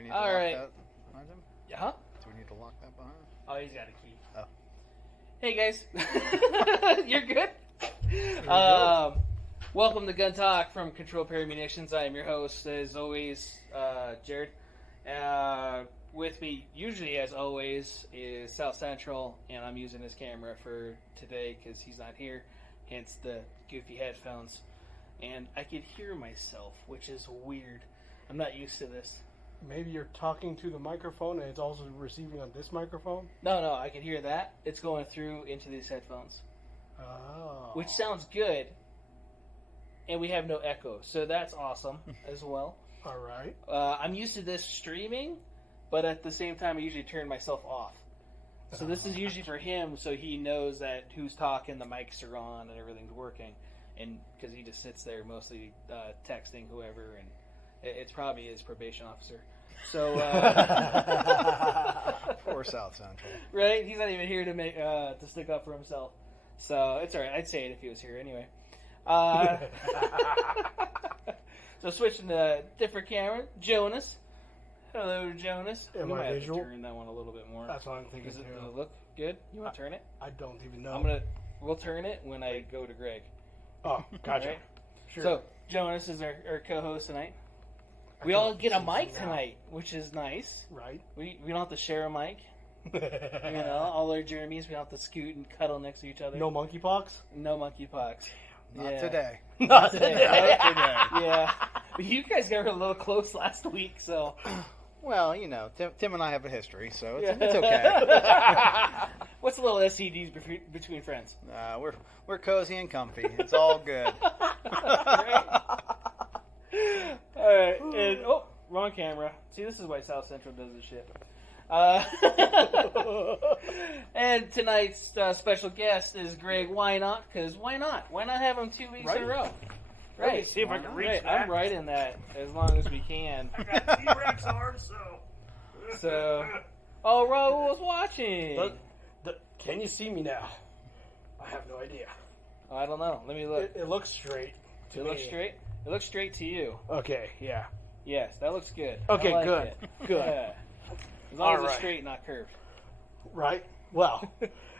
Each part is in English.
we need to lock that behind him? Yeah. Huh? Do we need to lock that behind him? Oh, he's got a key. Oh. Hey, guys. You're good? Welcome to Gun Talk from Control Perry Munitions. I am your host, as always, Jared. With me, usually as always, is South Central, and I'm using his camera for today because he's not here, hence the goofy headphones. And I could hear myself, which is weird. I'm not used to this. Maybe you're talking to the microphone and it's also receiving on this microphone? No, I can hear that. It's going through into these headphones. Oh. Which sounds good. And we have no echo, so that's awesome as well. All right. I'm used to this streaming, but at the same time, I usually turn myself off. So this is usually for him, so he knows that who's talking, the mics are on, and everything's working. And because he just sits there mostly texting whoever, and it's probably his probation officer. So Poor South Central. Right? He's not even here to make to stick up for himself. So it's all right. I'd say it if he was here anyway. So switching to a different camera, Jonas. Hello, Jonas. Am I visual? Turn that one a little bit more. That's what I'm thinking. Does it too. look good? You want to turn it? I don't even know. We'll turn it when I go to Greg. Oh, gotcha. Right? Sure. So Jonas is our co-host tonight. We all get a mic tonight, which is nice. Right. We don't have to share a mic. You know, all our Jeremys, we don't have to scoot and cuddle next to each other. No monkeypox? No monkeypox. Not today. Not today. Yeah. But you guys got a little close last week, so. Well, you know, Tim and I have a history, so it's okay. What's a little STDs between friends? We're cozy and comfy. It's all good. All right. And, wrong camera. See, this is why South Central does this shit. And tonight's special guest is Greg Wynot, because why not? Why not have him 2 weeks in a row? Right. See if I can reach that. I'm right in that as long as we can. I got T-Rex arms, So, Raul's watching. Can you see me now? I have no idea. Oh, I don't know. Let me look. It looks straight to me. Looks straight? It looks straight to you. Okay, yeah. Yes, that looks good. Okay, I like good. it. Good. Yeah. As long as All it's right. straight, not curved. Right? Well,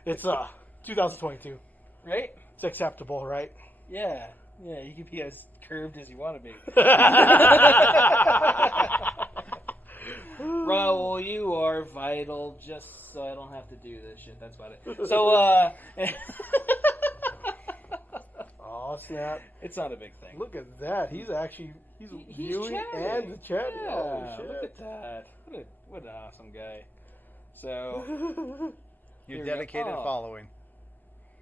it's 2022. Right? It's acceptable, right? Yeah. Yeah, you can be as curved as you want to be. Raul, you are vital, just so I don't have to do this shit. That's about it. So, Oh, snap. it's not a big thing. Look at that. He's viewing chatting. and chatting. Yeah, Oh, shit. look at that. What an awesome guy. So, Your dedicated following.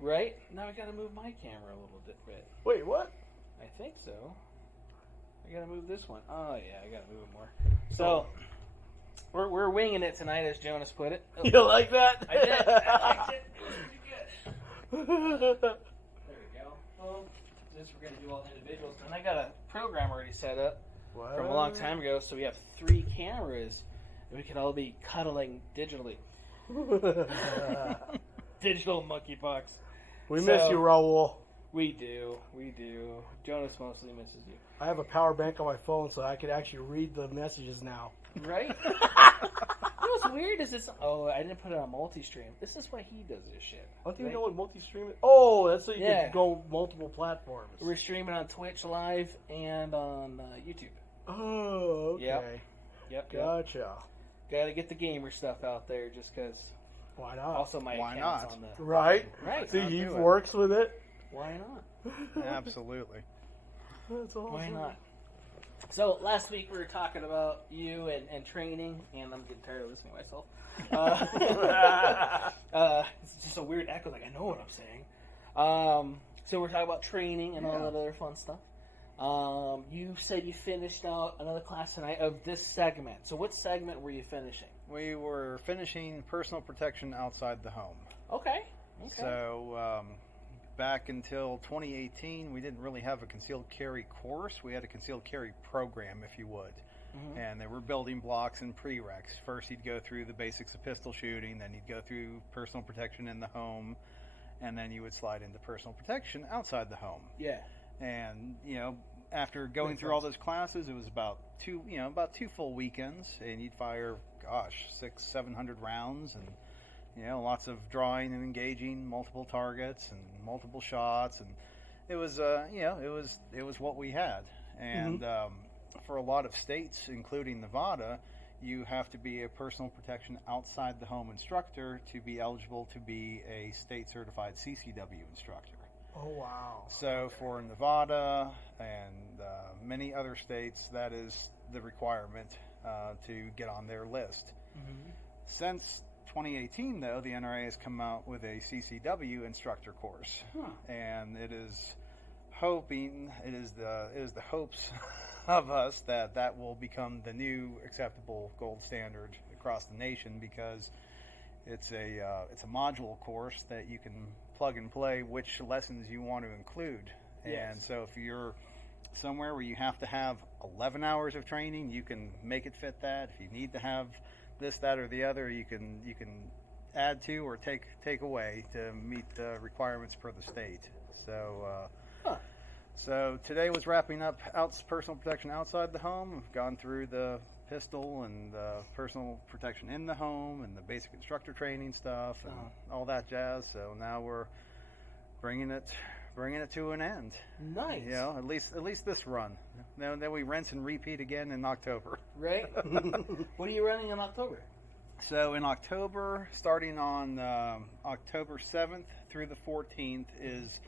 right? Now I gotta move my camera a little bit. Wait, what? I think so. I gotta move this one. Oh yeah, I gotta move it more. So we're winging it tonight, as Jonas put it. Oh, You like that? I did. I liked it. It was pretty good. There we go. Well, since we're gonna do all individuals, and I got a program already set up from a long time ago, so we have 3 cameras, and we can all be cuddling digitally. Digital monkeypox. We miss you, Raul. We do. Jonas mostly misses you. I have a power bank on my phone, so I can actually read the messages now. Right? You know what's weird is this. Oh, I didn't put it on multi-stream. This is why he does this shit. I don't even Right? know what multi-stream is. Oh, that's so you Yeah. can go multiple platforms. We're streaming on Twitch Live and on YouTube. Oh, okay. Yep. Gotcha. Got to get the gamer stuff out there, just because. Why not? Also, my Why account's not? on the. Right? Right. See, Not he do it. works with it. Why not? Absolutely. That's awesome. Why not? So last week we were talking about you and training, and I'm getting tired of listening to myself. It's just a weird echo, like I know what I'm saying. So we're talking about training and all that other fun stuff. You said you finished out another class tonight of this segment. So what segment were you finishing? We were finishing personal protection outside the home. Okay. So, back until 2018, we didn't really have a concealed carry course. We had a concealed carry program, if you would. Mm-hmm. And there were building blocks and prereqs. First, you'd go through the basics of pistol shooting, then you'd go through personal protection in the home, and then you would slide into personal protection outside the home. Yeah. And, you know, after going through all those classes, it was about two full weekends, and you'd fire, 600-700 rounds, and lots of drawing and engaging, multiple targets and multiple shots, and it was it was what we had. And for a lot of states, including Nevada, you have to be a personal protection outside the home instructor to be eligible to be a state certified CCW instructor. Oh, wow. So for Nevada and many other states, that is the requirement to get on their list. Since 2018, though, the NRA has come out with a CCW instructor course, and it is the hopes of us that will become the new acceptable gold standard across the nation, because it's a module course that you can plug and play which lessons you want to include. And so if you're somewhere where you have to have 11 hours of training, you can make it fit that. If you need to have this, that, or the other, you can add to or take away to meet the requirements per the state. So today was wrapping up personal protection outside the home. We've gone through the pistol and personal protection in the home and the basic instructor training stuff and all that jazz. So now we're bringing it to an end. Nice. At least this run. Then we rinse and repeat again in October. Right. What are you running in October? So in October, starting on October 7th through the 14th, is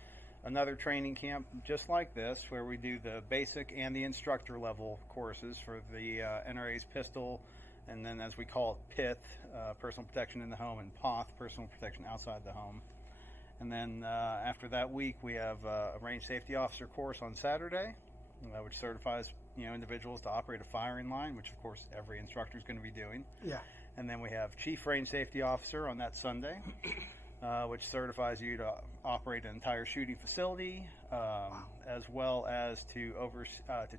another training camp just like this, where we do the basic and the instructor level courses for the NRA's pistol, and then, as we call it, PITH, personal protection in the home, and POTH, personal protection outside the home. And then after that week, we have a range safety officer course on Saturday, which certifies individuals to operate a firing line, which of course every instructor is going to be doing. Yeah. And then we have chief range safety officer on that Sunday, which certifies you to operate an entire shooting facility, as well as to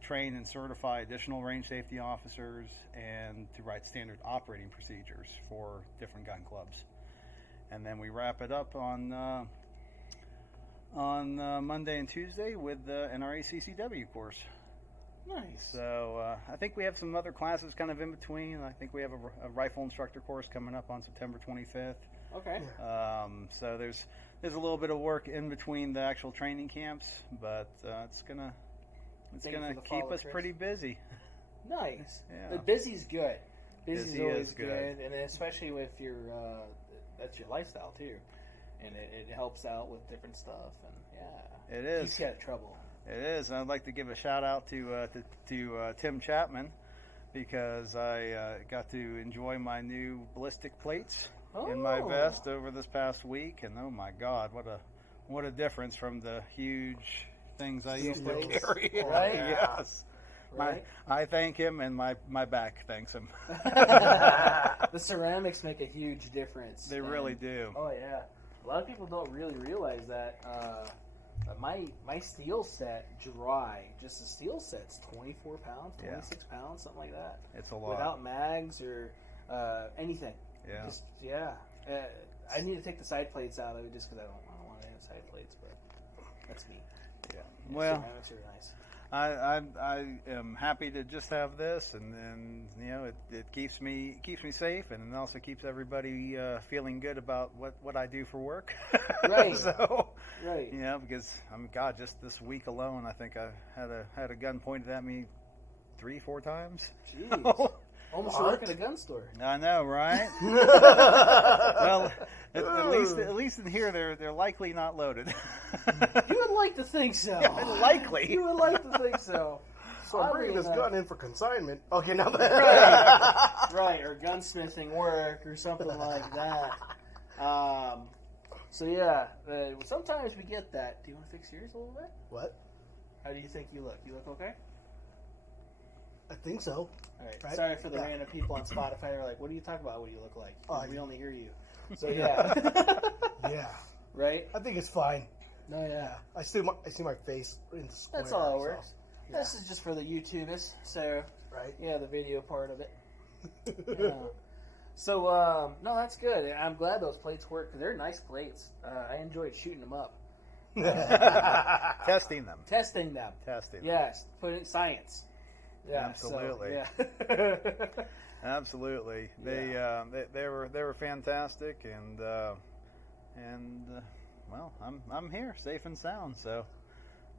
train and certify additional range safety officers and to write standard operating procedures for different gun clubs. And then we wrap it up on Monday and Tuesday with the NRA CCW course. Nice. So I think we have some other classes kind of in between. I think we have a rifle instructor course coming up on September 25th. Okay. So there's a little bit of work in between the actual training camps, but it's gonna keep us pretty busy. Nice. Yeah. Busy's good. Busy's Busy always is good. and especially with your that's your lifestyle too, and it helps out with different stuff, and It is. keeps you out of trouble. It is, and I'd like to give a shout out to Tim Chapman, because I got to enjoy my new ballistic plates in my vest over this past week, and oh my God, what a difference from the huge things I used to carry. Right? Yes. Right? I thank him, and my back thanks him. The ceramics make a huge difference. They really do. Oh yeah, a lot of people don't really realize that. My steel set dry, just the steel set's 24 pounds, 26 pounds, something like that. It's a lot. Without mags or anything. Yeah. Just, I need to take the side plates out of it just because I don't want any side plates, but that's me. Yeah. Well, ceramics are nice. I am happy to just have this, and it keeps me safe, and it also keeps everybody feeling good about what I do for work. Right. Right. Because God, just this week alone, I think I had a gun pointed at me 3-4 times. Jeez. Almost work at a gun store. I know, right? Well, at least in here, they're likely not loaded. You would like to think so. Yeah, likely. You would like to think so. So I'm bringing this gun in for consignment. Okay, now that. Right, or gunsmithing work or something like that. Sometimes we get that. Do you want to fix yours a little bit? What? How do you think you look? You look okay? I think so. All right. Right? Sorry for the random people on Spotify. They're like, what do you talk about? What do you look like? We only hear you. So yeah. Yeah. Right? I think it's fine. No, yeah. I see my face in the square. That's all it works. Yeah. This is just for the YouTubers. So, right? Yeah, the video part of it. Yeah. So, no, that's good. I'm glad those plates work, because they're nice plates. I enjoyed shooting them up. Testing them. Testing them. Testing. Yes, put in science. Yeah, Absolutely. So, yeah. Absolutely. They were fantastic, and well, I'm here, safe and sound. So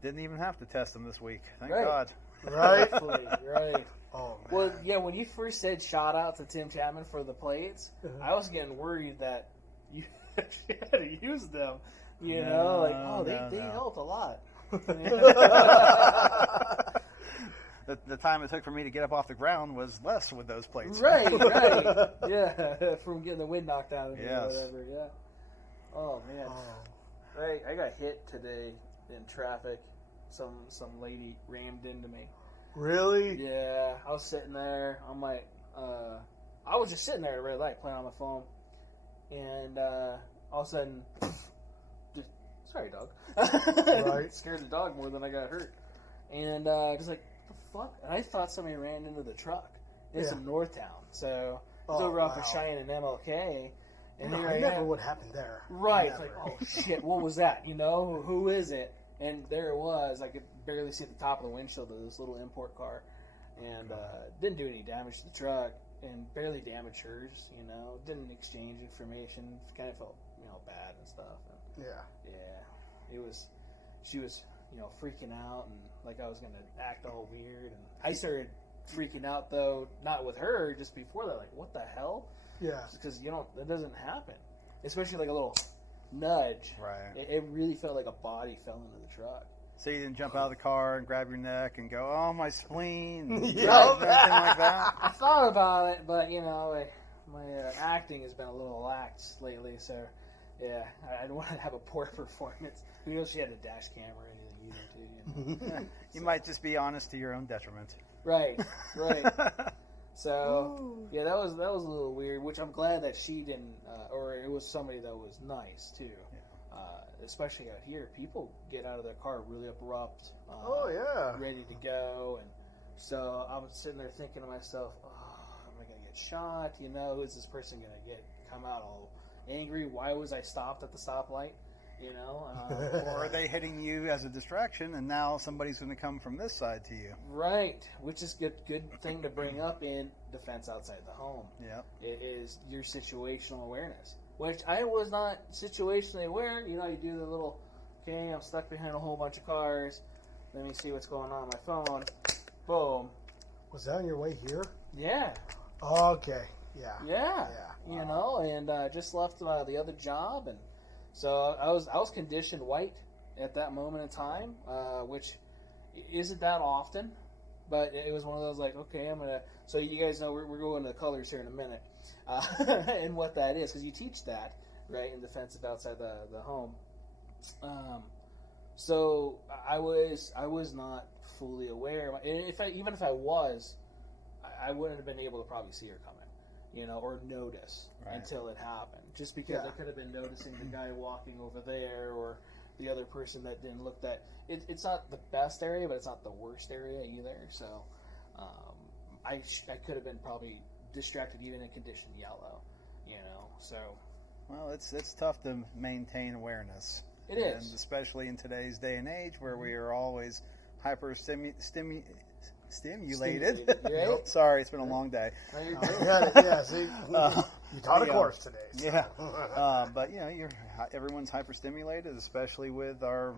didn't even have to test them this week. Thank God. Right. Right. Oh, man. Well, yeah. When you first said shout out to Tim Chapman for the plates, I was getting worried that you actually had to use them. You know, like they helped a lot. The time it took for me to get up off the ground was less with those plates. Right. Yeah, from getting the wind knocked out of me or whatever. Yeah. Oh man. Right. I got hit today in traffic. Some lady rammed into me. Really? Yeah. I was sitting there on my. I was just sitting there at a red light playing on my phone, and all of a sudden, sorry, dog. Right. Scared the dog more than I got hurt, and just like the fuck. And I thought somebody ran into the truck. It's in Northtown, so it's over off of Cheyenne and MLK. And I never would happen there. Right. Never. It's like, oh shit, what was that? You know, who is it? And there it was. I could barely see the top of the windshield of this little import car. And didn't do any damage to the truck and barely damaged hers, you know. Didn't exchange information. Kind of felt, bad and stuff. And yeah. She was, freaking out and like I was going to act all weird. And I started freaking out, though, not with her, just before that. Like, what the hell? Yeah. Because, that doesn't happen. Especially like a little nudge. Right. It really felt like a body fell into the truck. So you didn't jump out of the car and grab your neck and go, "Oh, my spleen," anything Yeah. like that. I thought about it, but my acting has been a little lax lately. So yeah, I don't want to have a poor performance. Who knows? She had a dash camera or anything either, too. You might just be honest to your own detriment. Right. So yeah, that was a little weird. Which I'm glad that she didn't, or it was somebody that was nice too. Yeah. Especially out here, people get out of their car really abrupt. Ready to go, and so I was sitting there thinking to myself, am I gonna get shot? Is this person gonna come out all angry? Why was I stopped at the stoplight? Or are they hitting you as a distraction, and now somebody's going to come from this side to you? Right, which is good thing to bring up in defense outside the home. Yeah, it is your situational awareness, which I was not situationally aware. You do the little, okay, I'm stuck behind a whole bunch of cars. Let me see what's going on my phone. Boom. Was that on your way here? Yeah. Okay. Yeah. Yeah. And just left the other job, and so I was conditioned white at that moment in time, which isn't that often, but it was one of those like, okay, I'm gonna. So you guys know we're going to the colors here in a minute, and what that is, because you teach that right in defense of outside the home. So I was not fully aware. Even if I was, I wouldn't have been able to probably see her coming, or notice until it happened. Just because I could have been noticing the guy walking over there, or the other person that didn't look that. It's not the best area, but it's not the worst area either. So I could have been probably distracted even in condition yellow, So well, it's tough to maintain awareness. It is, and especially in today's day and age where we are always hyper stimulated. Right? Sorry, it's been a long day. See, you taught a course today. So. Yeah, but everyone's hyper-stimulated, especially with our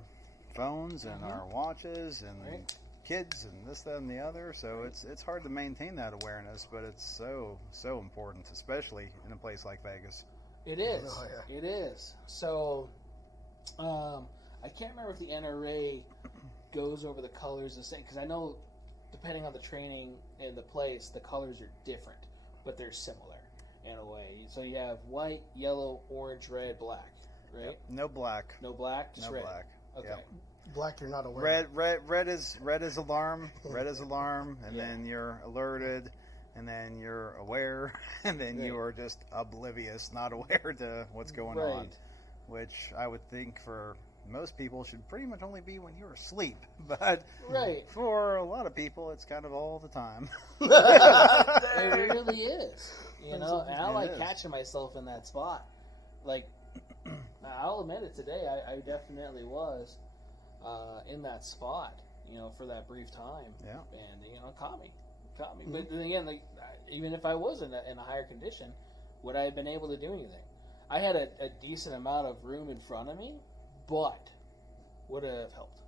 phones and our watches and kids and this, that, and the other. So it's hard to maintain that awareness, but it's so important, especially in a place like Vegas. It is. Oh, yeah. It is. So I can't remember if the NRA goes over the colors the same, because I know depending on the training and the place, the colors are different, but they're similar in a way. So you have white, yellow, orange, red, black, right? Yep. No black. No black, just red. Black. Okay. Yep. Black, you're not aware. Red is alarm. Red is alarm, and then you're alerted, and then you're aware, and then you are just oblivious, not aware to what's going on. Which I would think for most people should pretty much only be when you're asleep, but for a lot of people, it's kind of all the time. It really is, and I like catching myself in that spot. Like I'll admit it. Today, I definitely was in that spot, for that brief time. Yeah. And it caught me. But then again, like, even if I was in a higher condition, would I have been able to do anything? I had a decent amount of room in front of me, but would it have helped?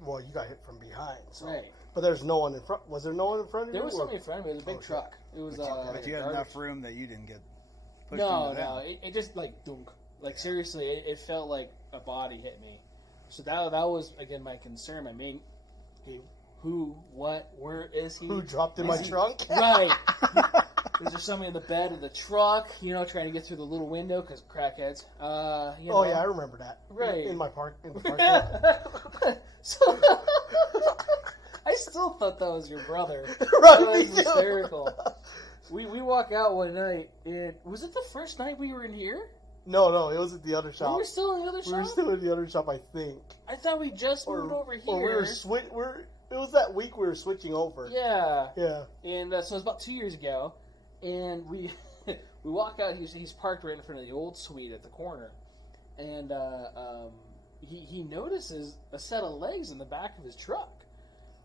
Well, you got hit from behind, so. Right. But there's no one in front. Was there no one in front of you? There was somebody in front of me. It was a big truck. It was. But you had enough room that you didn't get pushed No. into that. It just like dunk. Like seriously, it felt like a body hit me. So that was again my concern. I mean, hey, who, what, where is he? Who dropped in my trunk? Right. Was there somebody in the bed of the truck? Trying to get through the little window because crackheads. Oh yeah, I remember that. Right. In the park. So I still thought that was your brother. Right. That was hysterical. We walk out one night, and was it the first night we were in here? No, it was at the other shop. We were still in the other shop? We were still in the other shop, I think. I thought we just moved over here. Or it was that week we were switching over. Yeah. Yeah. And so it was about 2 years ago, and we walk out. He's parked right in front of the old suite at the corner, and he notices a set of legs in the back of his truck,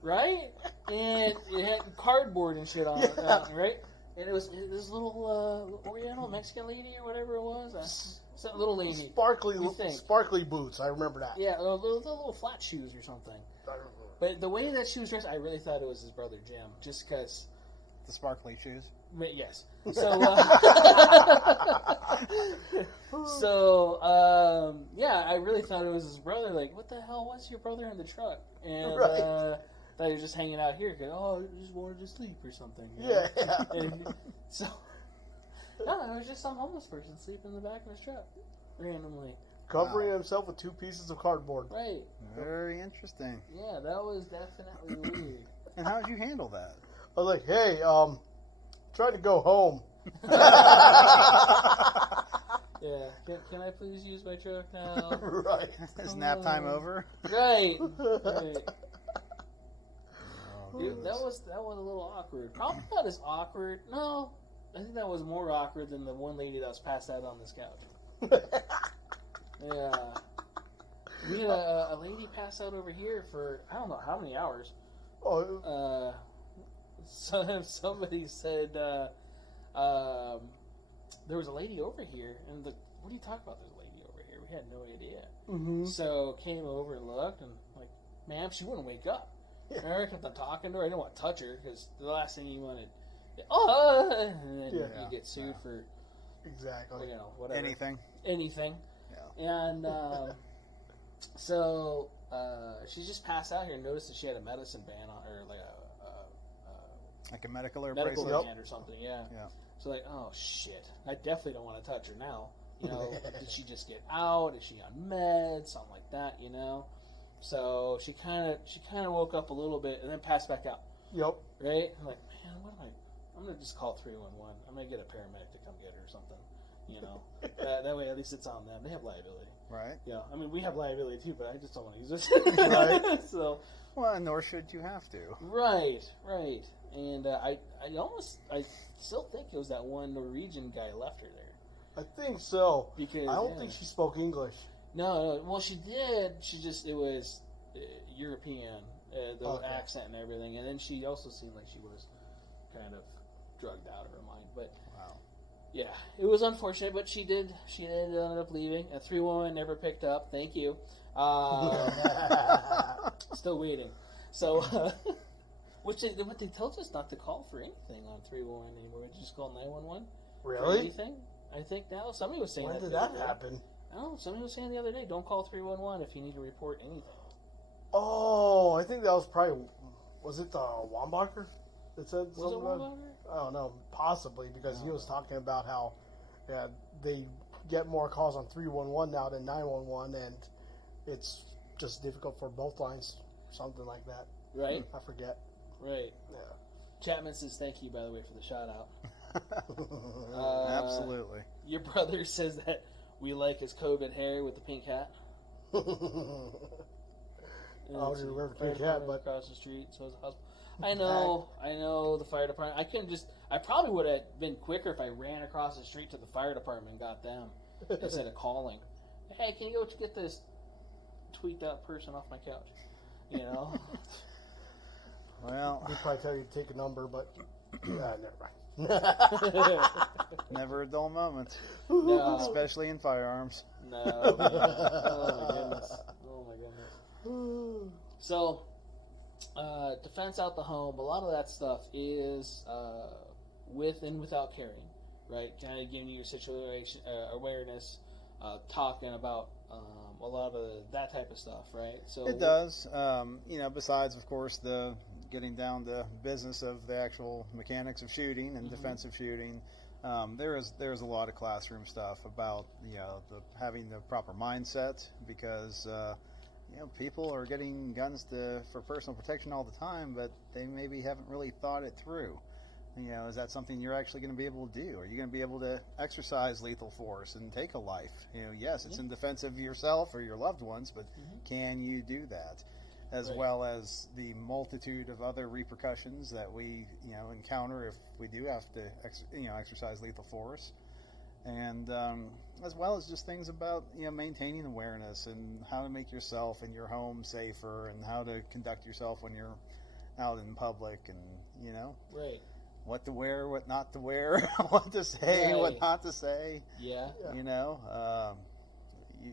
right? And it had cardboard and shit on it, right? And it was this little Oriental Mexican lady or whatever it was. Some little lady. Sparkly boots. I remember that. Yeah, little flat shoes or something. I remember. But the way that she was dressed, I really thought it was his brother Jim, just because. The sparkly shoes. Yes. So, yeah, I really thought it was his brother. Like, what the hell was your brother in the truck? And thought he was just hanging out here. Cause, I just wanted to sleep or something. Yeah. And so, no, it was just some homeless person sleeping in the back of his truck randomly. Covering himself with 2 pieces of cardboard. Right. Very interesting. Yeah, that was definitely weird. And how did you handle that? I was like, hey, trying to go home. Yeah, can I please use my truck now? Right. Is nap time over? Right. Dude, that was a little awkward. Probably not as awkward. No, I think that was more awkward than the one lady that was passed out on this couch. Yeah. We had a lady pass out over here for, I don't know how many hours. Oh. Somebody said there was a lady over here, and what are you talking about? There's a lady over here. We had no idea. Mm-hmm. So came over and looked, and like, ma'am, she wouldn't wake up. Yeah. And I kept on talking to her. I didn't want to touch her because the last thing you wanted, and then you get sued for exactly, whatever, anything. Yeah. And so she just passed out here and noticed that she had a medicine band on her, like a medical or medical bracelet. band or something. Yeah. Yeah. So like, oh shit, I definitely don't want to touch her now. Did she just get out? Is she on meds? Something like that. So she kind of woke up a little bit and then passed back out. Yep. Right? I'm like, man, what am I? I'm gonna just call 311. I'm gonna get a paramedic to come get her or something. That way at least it's on them. They have liability. Right. Yeah. I mean, we have liability too, but I just don't want to use it. Right. So. Well, nor should you have to. Right. And I still think it was that one Norwegian guy left her there. I think so. Because I don't think she spoke English. No. Well, she did. It was European, the accent and everything. And then she also seemed like she was kind of drugged out of her mind. But wow. Yeah, it was unfortunate, but she did end up leaving. A 311 never picked up. Thank you. Still waiting. So, what they told us not to call for anything on 311 anymore. We just call 911. Really? Anything? I think now somebody was saying when that. When did that happen? I don't know. Somebody was saying the other day, don't call 311 if you need to report anything. Oh, I think that was probably. Was it the Wambacher that said was something it about? I don't know, possibly because he was talking about how they get more calls on 311 now than 911, and it's just difficult for both lines, something like that. Right. I forget. Right. Yeah. Chapman says thank you, by the way, for the shout out. Absolutely. Your brother says that we like his COVID hair with the pink hat. I don't even remember the pink hat, but across the street, so is the hospital. I know the fire department. I probably would have been quicker if I ran across the street to the fire department and got them. instead of calling. Hey, can you go get this tweaked out person off my couch? You know. Well, He'd probably tell you to take a number, but never mind. never a dull moment, No. especially in firearms. No. Man. Oh my goodness. Oh my goodness. So, defense out the home. A lot of that stuff is with and without carrying, right? Kind of giving you your situation awareness, talking about a lot of that type of stuff, right? So It does. Besides, of course, the getting down to business of the actual mechanics of shooting and defensive shooting, there is a lot of classroom stuff about having the proper mindset, because people are getting guns for personal protection all the time, but they maybe haven't really thought it through. Is that something you're actually going to be able to do? Are you going to be able to exercise lethal force and take a life? Yes, it's in defense of yourself or your loved ones, but can you do that? As well as the multitude of other repercussions that we, encounter if we do have to, exercise lethal force, and as well as just things about, maintaining awareness and how to make yourself and your home safer, and how to conduct yourself when you're out in public, and right. what to wear, what not to wear, what to say, what not to say. Yeah.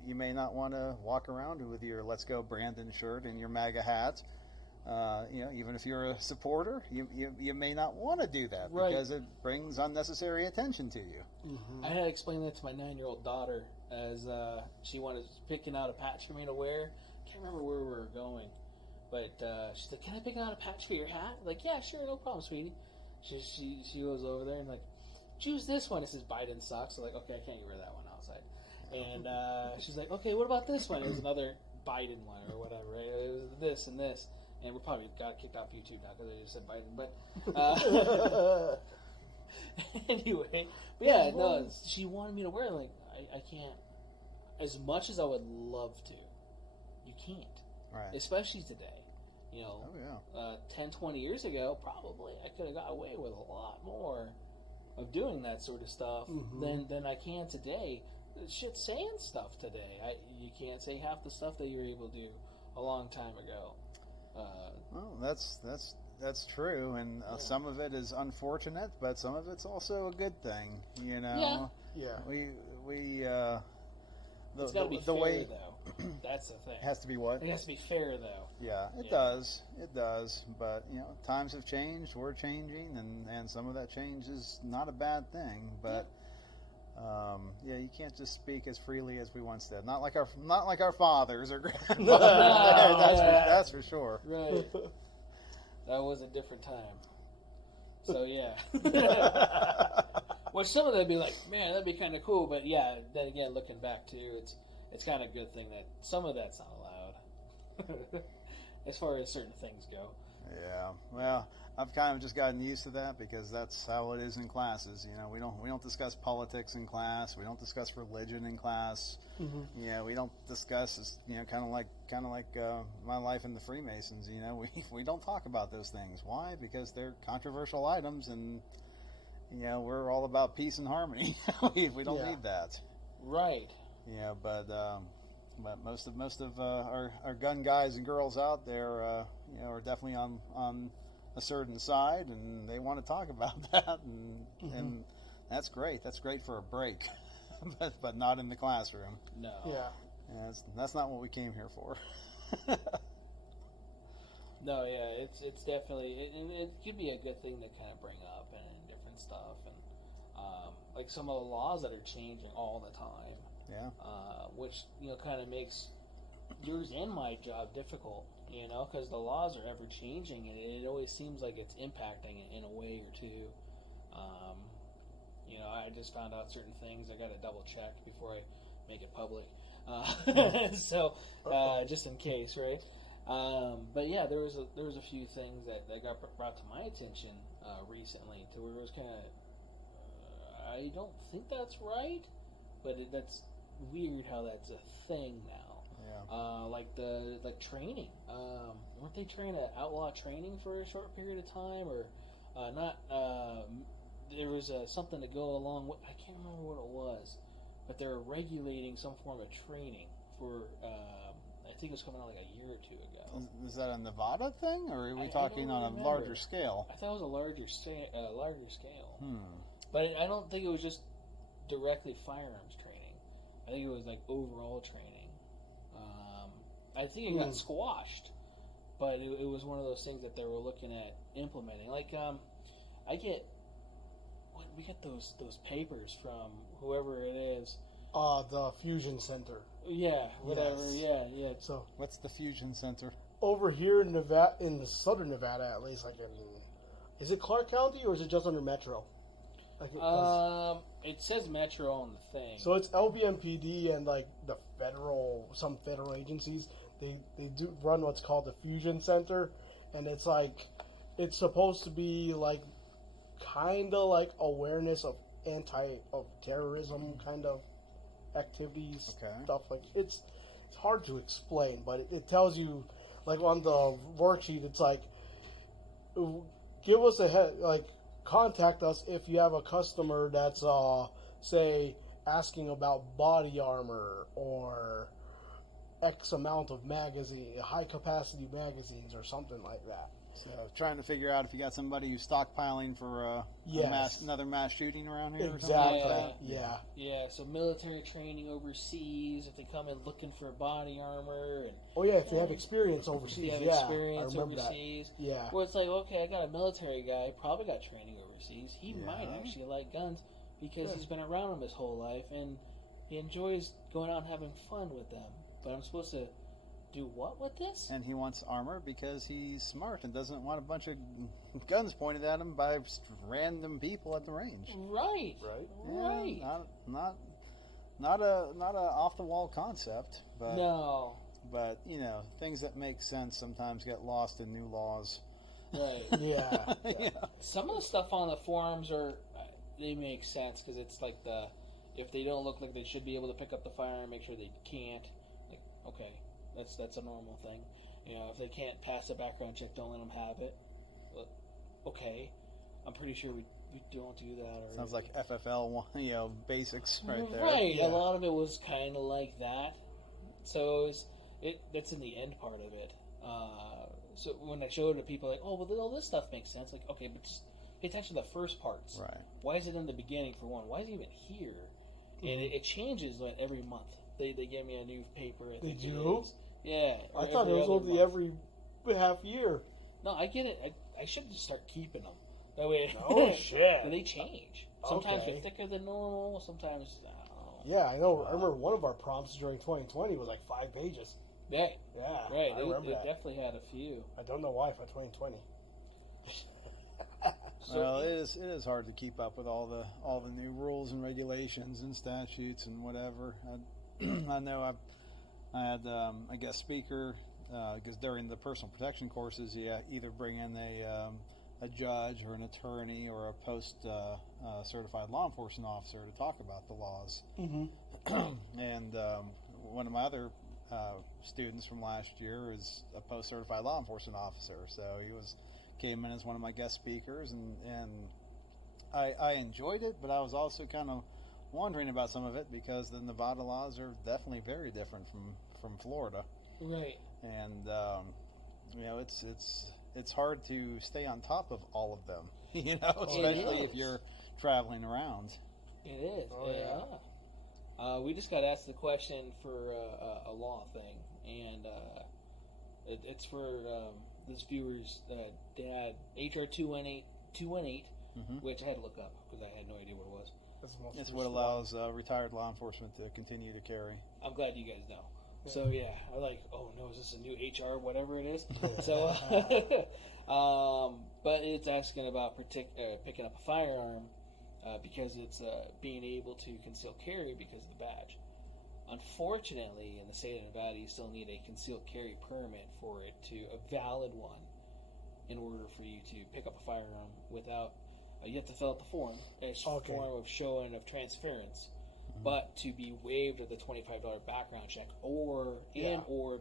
You may not want to walk around with your "Let's Go Brandon" shirt and your MAGA hat. Even if you're a supporter, you may not want to do that because it brings unnecessary attention to you. I had to explain that to my 9-year-old daughter as she wanted picking out a patch for me to wear. Can't remember where we were going, but she's like, "Can I pick out a patch for your hat?" I'm like, "Yeah, sure, no problem, sweetie." She goes over there and like, "Choose this one." It says Biden sucks. So like, okay, I can't wear that one outside. And she's like, "Okay, what about this one?" It was another Biden one or whatever, right? It was this and this. And we probably got kicked off YouTube now because I just said Biden. But anyway, but yeah, no, she wanted me to wear it. Like, I can't. As much as I would love to, you can't. Right. Especially today. 10, 20 years ago, probably I could have got away with a lot more of doing that sort of stuff than I can today. Shit, saying stuff today. You can't say half the stuff that you were able to do a long time ago. Well, that's true, and some of it is unfortunate, but some of it's also a good thing. Yeah. It's got to be fair, though. That's the thing. It has to be what? It has to be fair, though. Yeah, it does. It does. But, times have changed. We're changing, and some of that change is not a bad thing. But, you can't just speak as freely as we once did. Not like our fathers or grandfathers. That's for sure. Right. That was a different time. So, yeah. Which some of them would be like, man, that'd be kind of cool. But, yeah, then again, looking back, too, it's kind of a good thing that some of that's not allowed. As far as certain things go. Yeah. Well, I've kind of just gotten used to that because that's how it is in classes. We don't discuss politics in class. We don't discuss religion in class. We don't discuss kind of like my life in the Freemasons. We don't talk about those things. Why? Because they're controversial items, and we're all about peace and harmony. we don't need that. Right. Yeah, but most of our gun guys and girls out there, are definitely on a certain side, and they want to talk about that, and that's great. That's great for a break, but not in the classroom. No. Yeah. That's not what we came here for. No, yeah, it's definitely it could be a good thing to kind of bring up and different stuff, and like some of the laws that are changing all the time. Yeah. Which kind of makes yours and my job difficult, because the laws are ever changing, and it always seems like it's impacting it in a way or two. I just found out certain things. I got to double check before I make it public. So just in case, right? But yeah, there was a few things that got brought to my attention recently, to where it was kind of I don't think that's right, but that's weird how that's a thing now. Yeah. Like training. Weren't they trying to outlaw training for a short period of time, or not? There was something to go along with. I can't remember what it was, but they're regulating some form of training for. I think it was coming out like a year or two ago. Is that a Nevada thing, or are we I talking don't on a remember. larger scale? I thought it was a larger scale. Hmm. But I don't think it was just directly firearms training. I think it was like overall training. I think it got squashed, but it was one of those things that they were looking at implementing. Like, we get those papers from whoever it is. The Fusion Center. Yeah, whatever. Yes. Yeah. So What's the Fusion Center? over here in Nevada, in southern Nevada, at least, like is it Clark County or is it just under Metro? Like it says Metro on the thing. so it's LVMPD and like some federal agencies. They do run what's called the Fusion Center, and it's supposed to be like kind of like awareness of terrorism kind of activities, stuff like it's hard to explain, but it tells you like on the worksheet. It's like give us contact us if you have a customer that's say asking about body armor or X amount of high capacity magazines or something like that. So trying to figure out if you got somebody who's stockpiling for another mass shooting around here. Exactly. Or something like that. Yeah. So military training overseas. If they come in looking for body armor and if they have experience overseas. I remember overseas. That. Yeah. Where it's like, okay, I got a military guy, probably got training overseas. He might actually like guns because he's been around them his whole life and he enjoys going out and having fun with them. But I'm supposed to do what with this? And he wants armor because he's smart and doesn't want a bunch of guns pointed at him by random people at the range. Right. Yeah, not a off the wall concept, but no. But things that make sense sometimes get lost in new laws. Right. Yeah. Some of the stuff on the forums they make sense because it's like if they don't look like they should be able to pick up the firearm, make sure they can't. Like, okay. That's a normal thing. If they can't pass a background check, don't let them have it. But, okay, I'm pretty sure we don't do that. Or sounds like FFL, basics right there. Right, yeah. A lot of it was kind of like that. So that's in the end part of it. So when I showed it to people, like, oh, well, all this stuff makes sense. Like, okay, but just pay attention to the first parts. Right. Why is it in the beginning for one? Why is it even here? Mm-hmm. And it changes every month. They give me a new paper. I think Did you? Yeah. I thought it was only every half year. No, I get it. I should just start keeping them. That way. Oh, shit. They change. Sometimes they're thicker than normal. Sometimes, I don't know. Yeah, I know. I remember one of our prompts during 2020 was like 5 pages. Yeah. Yeah. Right. I remember that. Definitely had a few. I don't know why for 2020. Well, it is hard to keep up with all the new rules and regulations and statutes and whatever. I know I had a guest speaker because during the personal protection courses, you either bring in a judge or an attorney or a post certified law enforcement officer to talk about the laws. Mm-hmm. And one of my other students from last year is a post certified law enforcement officer, so he came in as one of my guest speakers, and I enjoyed it, but I was also kind of wondering about some of it because the Nevada laws are definitely very different from Florida. Right. And it's hard to stay on top of all of them, especially if you're traveling around. It is. Oh, yeah. We just got asked the question for a law thing, and it's for this viewer's dad, HR 218, Mm-hmm. which I had to look up because I had no idea what it was. It's what allows retired law enforcement to continue to carry. I'm glad you guys know. So yeah, I'm like, oh no, is this a new HR, whatever it is? So, but it's asking about picking up a firearm because it's being able to conceal carry because of the badge. Unfortunately, in the state of Nevada, you still need a concealed carry permit for it a valid one, in order for you to pick up a firearm without. You have to fill out the form. It's a form of showing of transference, but to be waived of the $25 background check or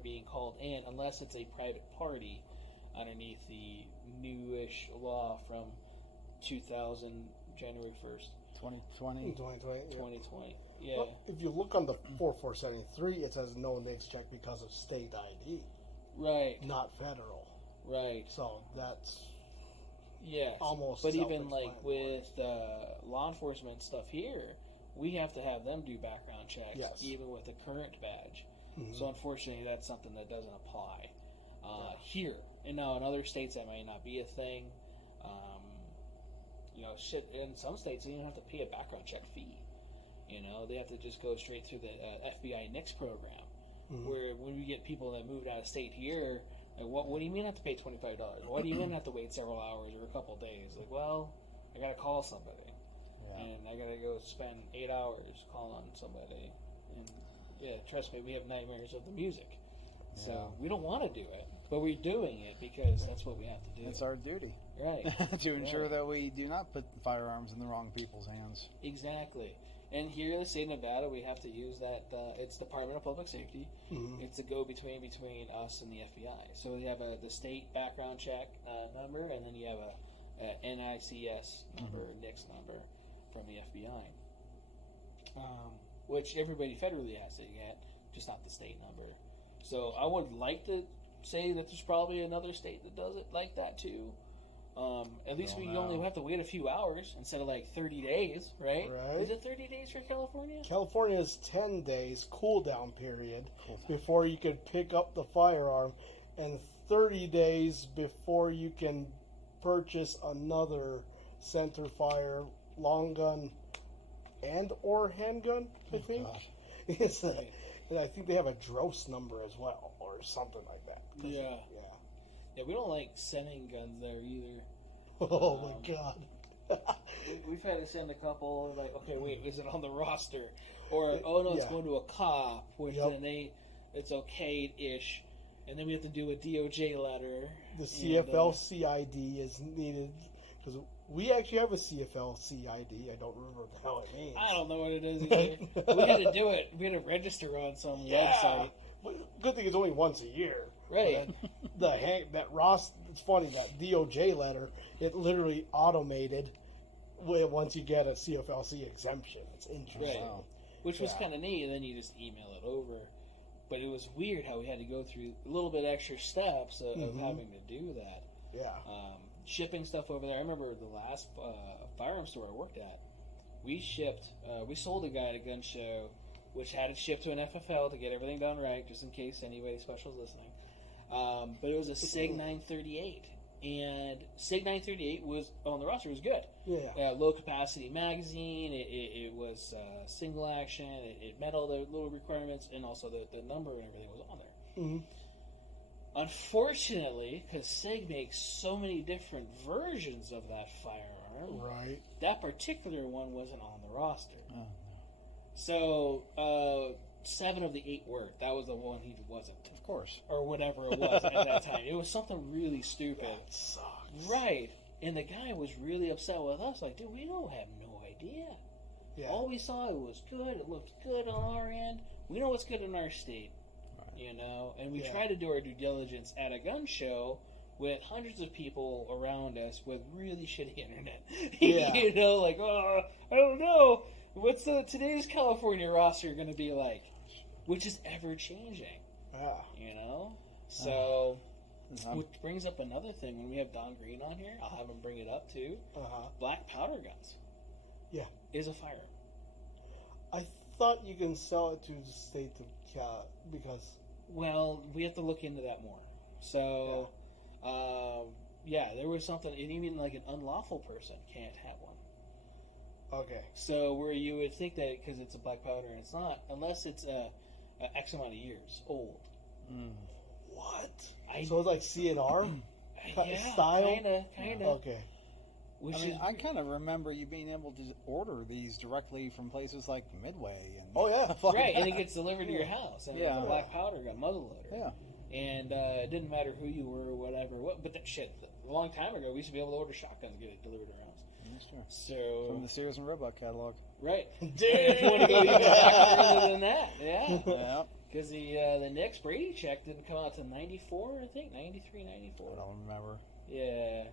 being called in, unless it's a private party underneath the newish law from 2000 January 1st. 2020. 2020. Yeah. 2020. Yeah. Well, if you look on the 4473, it says no NICS check because of state ID, Right. not federal. Right. So that's Yes. almost. But even like self-explanatory. with law enforcement stuff here, we have to have them do background checks, Yes. even with the current badge. Mhm. So unfortunately, that's something that doesn't apply here. And now in other states, that may not be a thing. Shit. In some states, they don't have to pay a background check fee. They have to just go straight through the FBI NICS program. Mhm. Where when we get people that moved out of state here, like, what do you mean have to pay $25? What do you mean have to wait several hours or a couple days? Like, well, I gotta call somebody, and I gotta go spend 8 hours calling somebody. And yeah, trust me, we have nightmares of the music. So we don't want to do it, but we're doing it because that's what we have to do. It's our duty, Right. to ensure Right. that we do not put firearms in the wrong people's hands. Exactly. And here in the state of Nevada, we have to use that. It's Department of Public Safety. Mhm. It's a go-between between us and the FBI. So we have the state background check number, and then you have a NICS number, NICS number from the FBI, which everybody federally has to get, just not the state number. So I would like to say that there's probably another state that does it like that too. At least we only have to wait a few hours instead of like 30 days, right? Right. Is it 30 days for California? California is 10 days cool down period before you could pick up the firearm, and 30 days before you can purchase another center fire, long gun, and or handgun. I think. It's and I think they have a DROS number as well, or something like that. Yeah. Yeah. Yeah, we don't like sending guns there either. Oh my god. We've had to send a couple, like, okay, wait, is it on the roster? Or, oh no, it's Yeah. going to a cop, which Yep. then it's okay-ish. And then we have to do a DOJ letter. The CFL CID is needed, because we actually have a CFL CID. I don't remember how it means. I don't know what it is either. We had to do it. We had to register on some website. But good thing it's only once a year. Right. But that Ross, it's funny, that DOJ letter, it literally automated once you get a CFLC exemption. It's interesting. Right. Which was Yeah. kind of neat, and then you just email it over. But it was weird how we had to go through a little bit extra steps of having to do that. Yeah. Shipping stuff over there. I remember the last firearm store I worked at. We sold a guy at a gun show, which had it shipped to an FFL to get everything done right, just in case anybody special is listening. But it was a SIG 938, and SIG 938 was on the roster. It was good. Yeah. Low capacity magazine. It was single action. It met all the little requirements, and also the number and everything was on there. Mm-hmm. Unfortunately, because SIG makes so many different versions of that firearm, Right. that particular one wasn't on the roster. Oh, no. So 7 of the 8 worked. That was the one he wasn't, Of course. or whatever it was at that time. It was something really stupid, That sucks. right? And the guy was really upset with us. Like, dude, we don't have no idea. Yeah. All we saw, it was good. It looked good on our end. We know what's good in our state, and we Yeah. try to do our due diligence at a gun show with hundreds of people around us with really shitty internet. Yeah. Like, oh, I don't know. What's today's California roster going to be like? Which is ever changing, Yeah. So, which brings up another thing. When we have Don Green on here, I'll have him bring it up too. Black powder guns. Yeah. Is a firearm. I thought you can sell it to the state because. Well, we have to look into that more. So, there was something, and even like an unlawful person can't have one. Okay. So, where you would think that because it's a black powder and it's not, unless it's X amount of years old. What? I- So it's like CNR Yeah, style? kind of. Okay. Which I mean, is, I kind of remember you being able to order these directly from places like Midway and Oh, yeah. stuff like right, and it that. gets delivered to your house, and it's Yeah. a black powder gun, muzzleloader. Yeah. And it didn't matter who you were or whatever. But that shit, a long time ago, we used to be able to order shotguns and get it delivered to our house. That's true. So, From the Sears and Roebuck catalog. right. If you want to go even back further than that, yeah. Yeah. Because the next Brady check didn't come out to 94, I think, 93, 94. I don't remember. Yeah.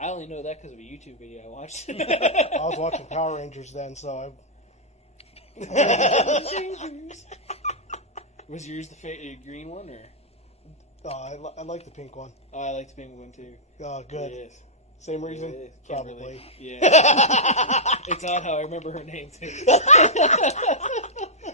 I only know that because of a YouTube video I watched. I was watching Power Rangers then, so Was yours the green one, or? I like the pink one. Oh, I like the pink one too. Good. It is. Same reason? It is. Probably. Yeah. It's odd how I remember her name too.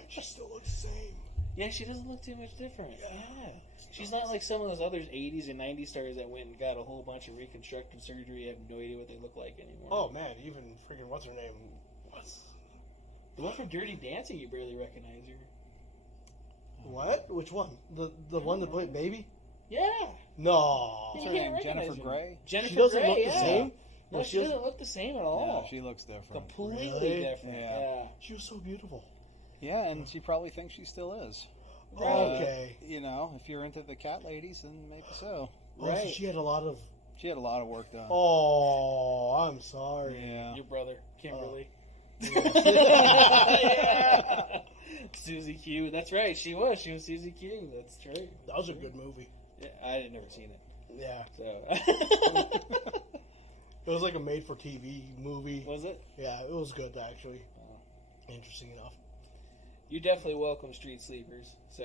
She still looks the same. Yeah, she doesn't look too much different. Yeah. She's not like some of those other 80s and 90s stars that went and got a whole bunch of reconstructive surgery. I have no idea what they look like anymore. Oh man, even freaking what's her name? The one from Dirty Dancing, you barely recognize her. What? Which one? The one that played Baby? Yeah. No. You What's her can't name? recognize Jennifer her. Grey? Jennifer She doesn't Grey, look the yeah. same? No, No, she doesn't look the same at all. Yeah, she looks different. Completely Really? different. Yeah. Yeah. She was so beautiful. Yeah, and she probably thinks she still is. Right. Okay. You know, if you're into the cat ladies, then maybe so. Oh, so Right. she had a lot of... She had a lot of work done. Oh, I'm sorry. Yeah. Your brother, Kimberly. Yeah. Susie Q. That's right. She was Susie Q. That's right. That was a good movie. Yeah, I had never seen it. Yeah. So It was like a made-for-TV movie. was it? Yeah, it was good, actually. Interesting enough. You're definitely welcome, street sleepers. So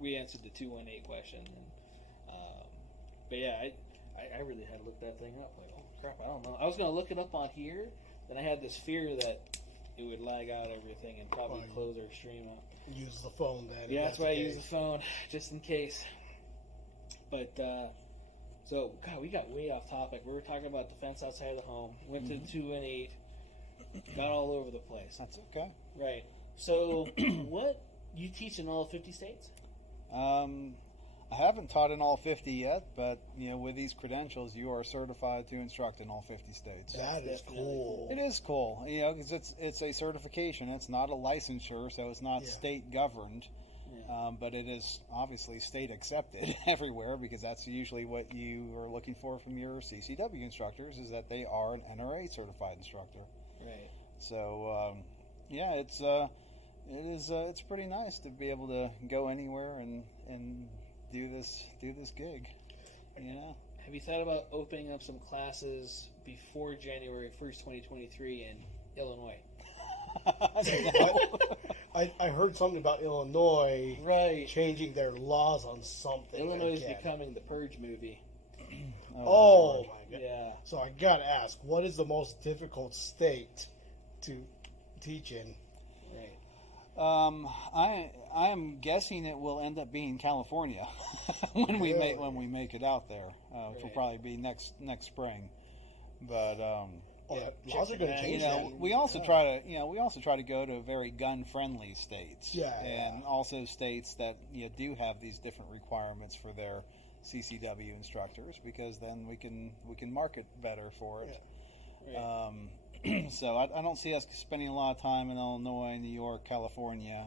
we answered the 218 question. And, but yeah, I really had to look that thing up. Like, oh crap, I don't know. I was going to look it up on here. Then I had this fear that it would lag out everything and probably close our stream up. Use the phone then. Yeah, that's why I use the phone, just in case. But, so, God, we got way off topic. We were talking about defense outside the home. Went to the 218. Got all over the place. That's okay. Right. So, what? You teach in all 50 states? I haven't taught in all 50 yet, but you know, with these credentials, you are certified to instruct in all 50 states. That is cool. It is cool, you know, because it's a certification. It's not a licensure, so it's not state governed, but it is obviously state accepted everywhere because that's usually what you are looking for from your CCW instructors is that they are an NRA certified instructor. Right. So yeah, it's pretty nice to be able to go anywhere and do this gig. Yeah. Have you thought about opening up some classes before January 1st, 2023 in Illinois? I heard something about Illinois Right. changing their laws on something. Illinois is again. becoming the Purge movie. Oh my god. Yeah. So I gotta ask, what is the most difficult state to teach in? Right. I am guessing it will end up being California when we make it out there, which will probably be next spring. But laws are going to change. we also try to go to very gun friendly states, and also states that do have these different requirements for their CCW instructors, because then we can market better for it. Right. So I don't see us spending a lot of time in Illinois, New York, California.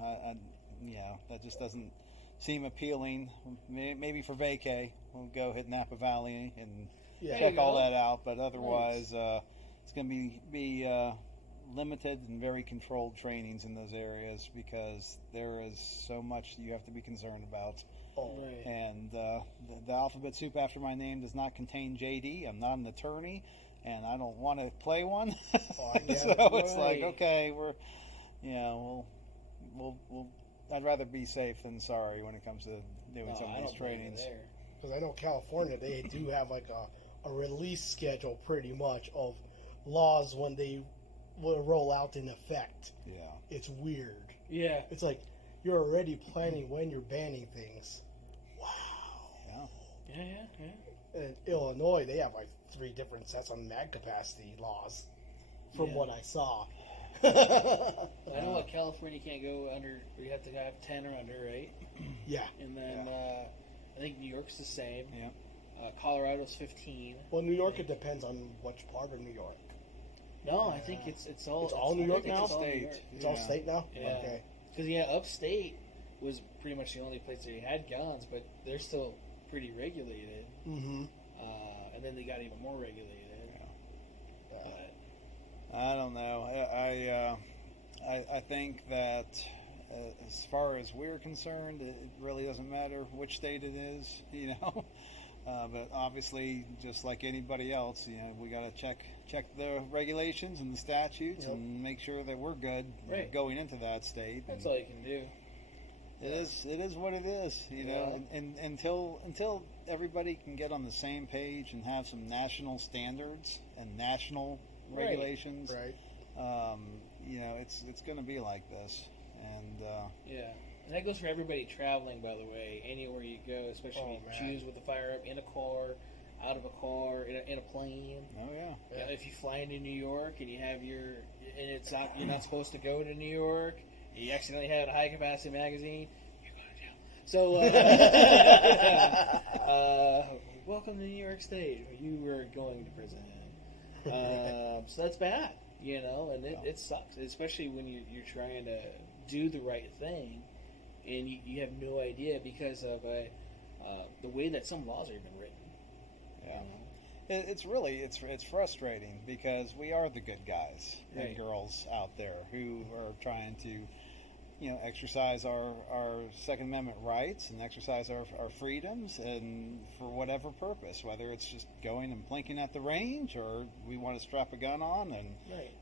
That just doesn't seem appealing. Maybe for vacay, we'll go hit Napa Valley and check all that out. But otherwise, it's going to be limited and very controlled trainings in those areas because there is so much you have to be concerned about. Right. And the alphabet soup after my name does not contain JD. I'm not an attorney. And I don't want to play one, so it's like, okay, we'll. I'd rather be safe than sorry when it comes to doing some of these trainings. Because I know California, they do have like a release schedule, pretty much, of laws when they will roll out in effect. Yeah, it's weird. Yeah, it's like you're already planning when you're banning things. Wow. Yeah. In Illinois, they have like 3 different sets on mag capacity laws, from what I saw. I know what California can't go under. You have to have 10 or under, right? Yeah. And then I think New York's the same. Yeah. Colorado's 15. Well, New York, it depends on which part of New York. No, I think it's all. It's all New York now. It's all New York. It's all state now. Yeah. Okay. Because upstate was pretty much the only place that had guns, but they're still pretty regulated. Mm-hmm. And then they got even more regulated. I don't know. I think that as far as we're concerned, it really doesn't matter which state it is. But obviously, just like anybody else, we got to check the regulations and the statutes and make sure that we're good going into that state. That's all you can do. It is what it is, and until everybody can get on the same page and have some national standards and national regulations, it's going to be like this. And and that goes for everybody traveling, by the way, anywhere you go, especially if you choose with a firearm in a car, out of a car, in a plane. Oh yeah. If you fly into New York and you have you're not supposed to go to New York. You accidentally had a high-capacity magazine, you're going to jail. So, welcome to New York State. You were going to prison. So that's bad, and it sucks, especially when you're trying to do the right thing, and you have no idea because of the way that some laws are even written. It's frustrating because we are the good guys and girls out there who are trying to, exercise our Second Amendment rights and exercise our freedoms, and for whatever purpose, whether it's just going and plinking at the range, or we want to strap a gun on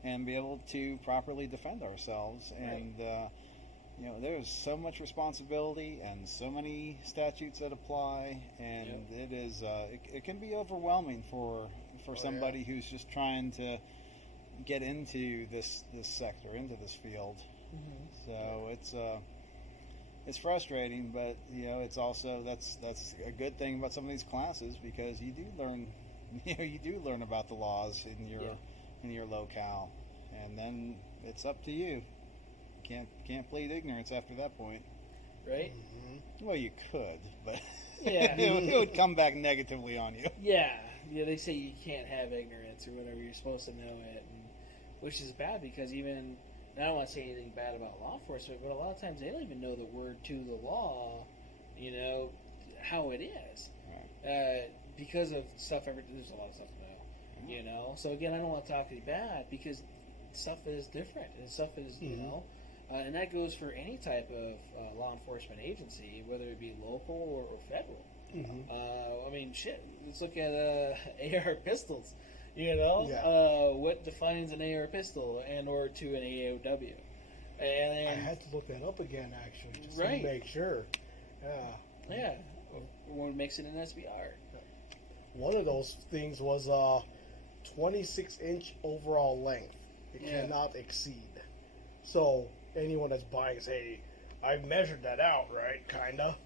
and be able to properly defend ourselves. And there's so much responsibility and so many statutes that apply, and it is it can be overwhelming for somebody who's just trying to get into this sector, into this field. So it's frustrating, but it's also that's a good thing about some of these classes, because you do learn about the laws in your locale, and then it's up to you. Can't plead ignorance after that point, right? Well, you could, but it would come back negatively on you. They say you can't have ignorance or whatever. You're supposed to know it, which is bad, because even, and I don't want to say anything bad about law enforcement, but a lot of times they don't even know the word to the law, how it is, because of stuff. There's a lot of stuff to know, So again, I don't want to talk any bad, because stuff is different, and stuff is and that goes for any type of law enforcement agency, whether it be local or federal. Let's look at AR pistols. What defines an AR pistol or to an AOW? And I had to look that up again, actually, just to make sure. What makes it an SBR? One of those things was 26-inch overall length. It cannot exceed. So anyone that's buying say, hey, I measured that out, right? Kinda.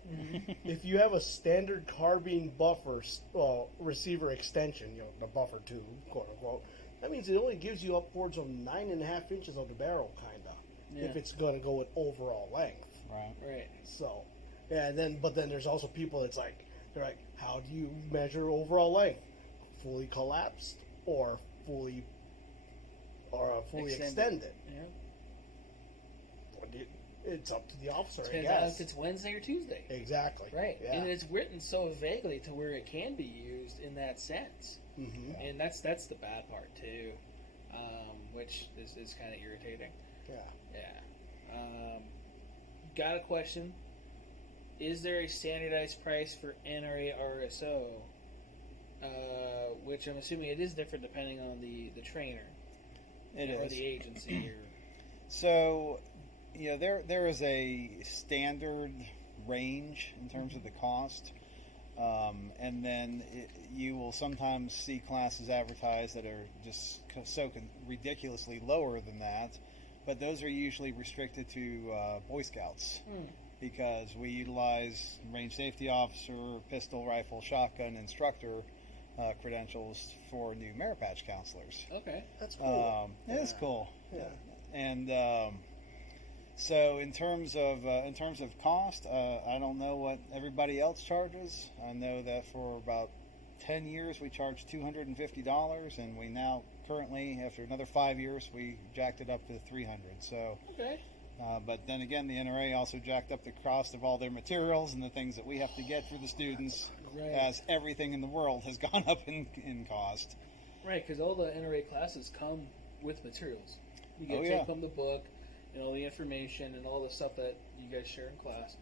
If you have a standard carbine buffer receiver extension, the buffer tube, quote unquote, that means it only gives you upwards of 9.5 inches of the barrel, kinda. If it's going to go with overall length. Right. So, but then there's also people that's they're like, how do you measure overall length? Fully collapsed or fully extended? It's up to the officer, I Depends on guess. if it's Wednesday or Tuesday. Exactly. Right. Yeah. And it's written so vaguely to where it can be used in that sense. And that's the bad part, too, which is kind of irritating. Got a question. Is there a standardized price for NRA RSO? Which I'm assuming it is different depending on the trainer. Or the agency. So, there is a standard range in terms of the cost, and then you will sometimes see classes advertised that are just so ridiculously lower than that, but those are usually restricted to Boy Scouts, because we utilize range safety officer, pistol, rifle, shotgun, instructor credentials for new merit patch counselors. Okay, that's cool. It is cool. Yeah. And so in terms of cost, I don't know what everybody else charges. I know that for about 10 years we charged $250, and we now currently, after another 5 years, we jacked it up to $300. So. Okay. But then again, the NRA also jacked up the cost of all their materials and the things that we have to get for the students, as everything in the world has gone up in cost. Right, because all the NRA classes come with materials. You get to take home the book and all the information and all the stuff that you guys share in class.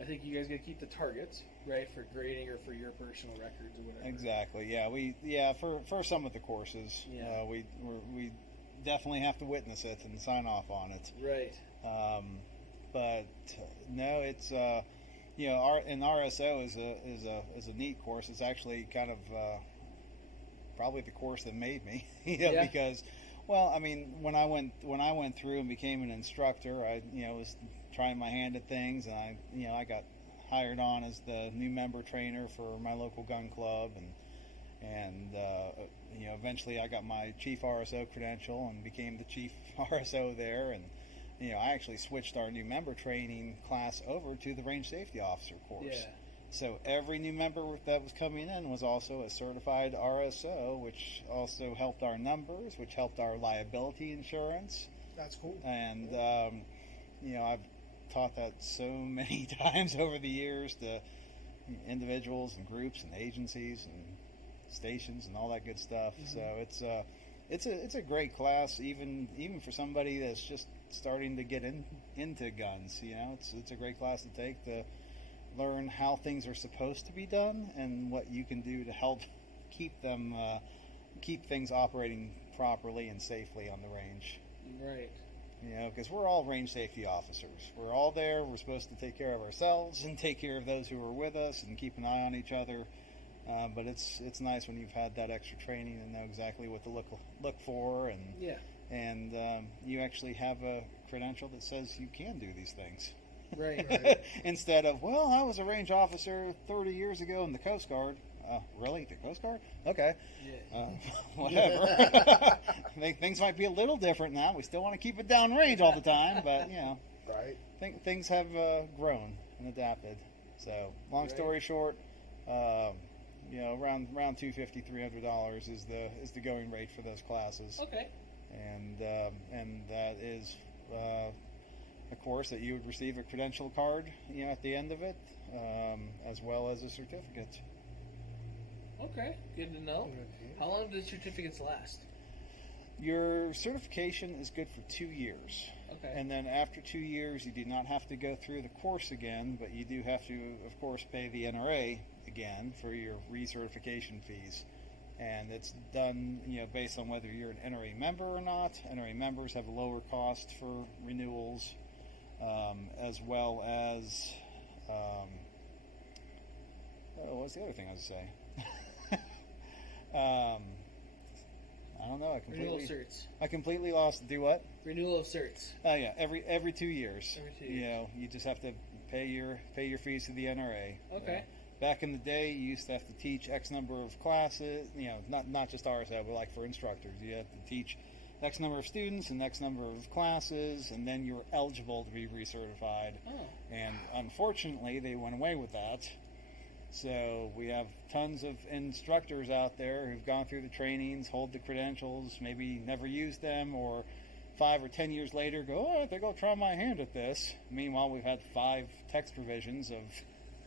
I think you guys got to keep the targets, Right, for grading or for your personal records or whatever. Exactly. Yeah, for some of the courses, we definitely have to witness it and sign off on it. Right. But no, it's an RSO is a neat course. It's actually kind of probably the course that made me, because, well, I mean, when I went through and became an instructor, I was trying my hand at things, and I got hired on as the new member trainer for my local gun club, and eventually I got my chief RSO credential and became the chief RSO there, and I actually switched our new member training class over to the range safety officer course. Yeah. So every new member that was coming in was also a certified RSO, which also helped our numbers, which helped our liability insurance. That's cool. And I've taught that so many times over the years to individuals and groups and agencies and stations and all that good stuff. Mm-hmm. So it's a great class, even for somebody that's just starting to get into guns. It's a great class to take to learn how things are supposed to be done and what you can do to help keep things operating properly and safely on the range. Right. Because we're all range safety officers. We're all there. We're supposed to take care of ourselves and take care of those who are with us and keep an eye on each other. But it's nice when you've had that extra training and know exactly what to look for, and you actually have a credential that says you can do these things. Right. Instead of, well, I was a range officer 30 years ago in the Coast Guard. Really? The Coast Guard? Okay. Yeah. Whatever. Things might be a little different now. We still want to keep it downrange all the time, but, Right. Things have grown and adapted. So, long story short, around $250, $300 is the going rate for those classes. Okay. And that is a course that you would receive a credential card, at the end of it, as well as a certificate. Okay, good to know. How long do certificates last? Your certification is good for 2 years. Okay. And then after 2 years, you do not have to go through the course again, but you do have to, of course, pay the NRA again for your recertification fees. And it's done, based on whether you're an NRA member or not. NRA members have a lower cost for renewals, as well as, what was the other thing I was going to say? I don't know. Renewal certs. I completely lost. Do what? Renewal of certs. Oh yeah, every 2 years. Every 2 years. You just have to pay your fees to the NRA. Okay. Back in the day, you used to have to teach X number of classes. Not just RSO, but like for instructors, you had to teach X number of students and X number of classes, and then you're eligible to be recertified. Oh. And unfortunately, they went away with that. So we have tons of instructors out there who've gone through the trainings, hold the credentials, maybe never used them, or 5 or 10 years later go, I think I'll try my hand at this. Meanwhile, we've had 5 text provisions of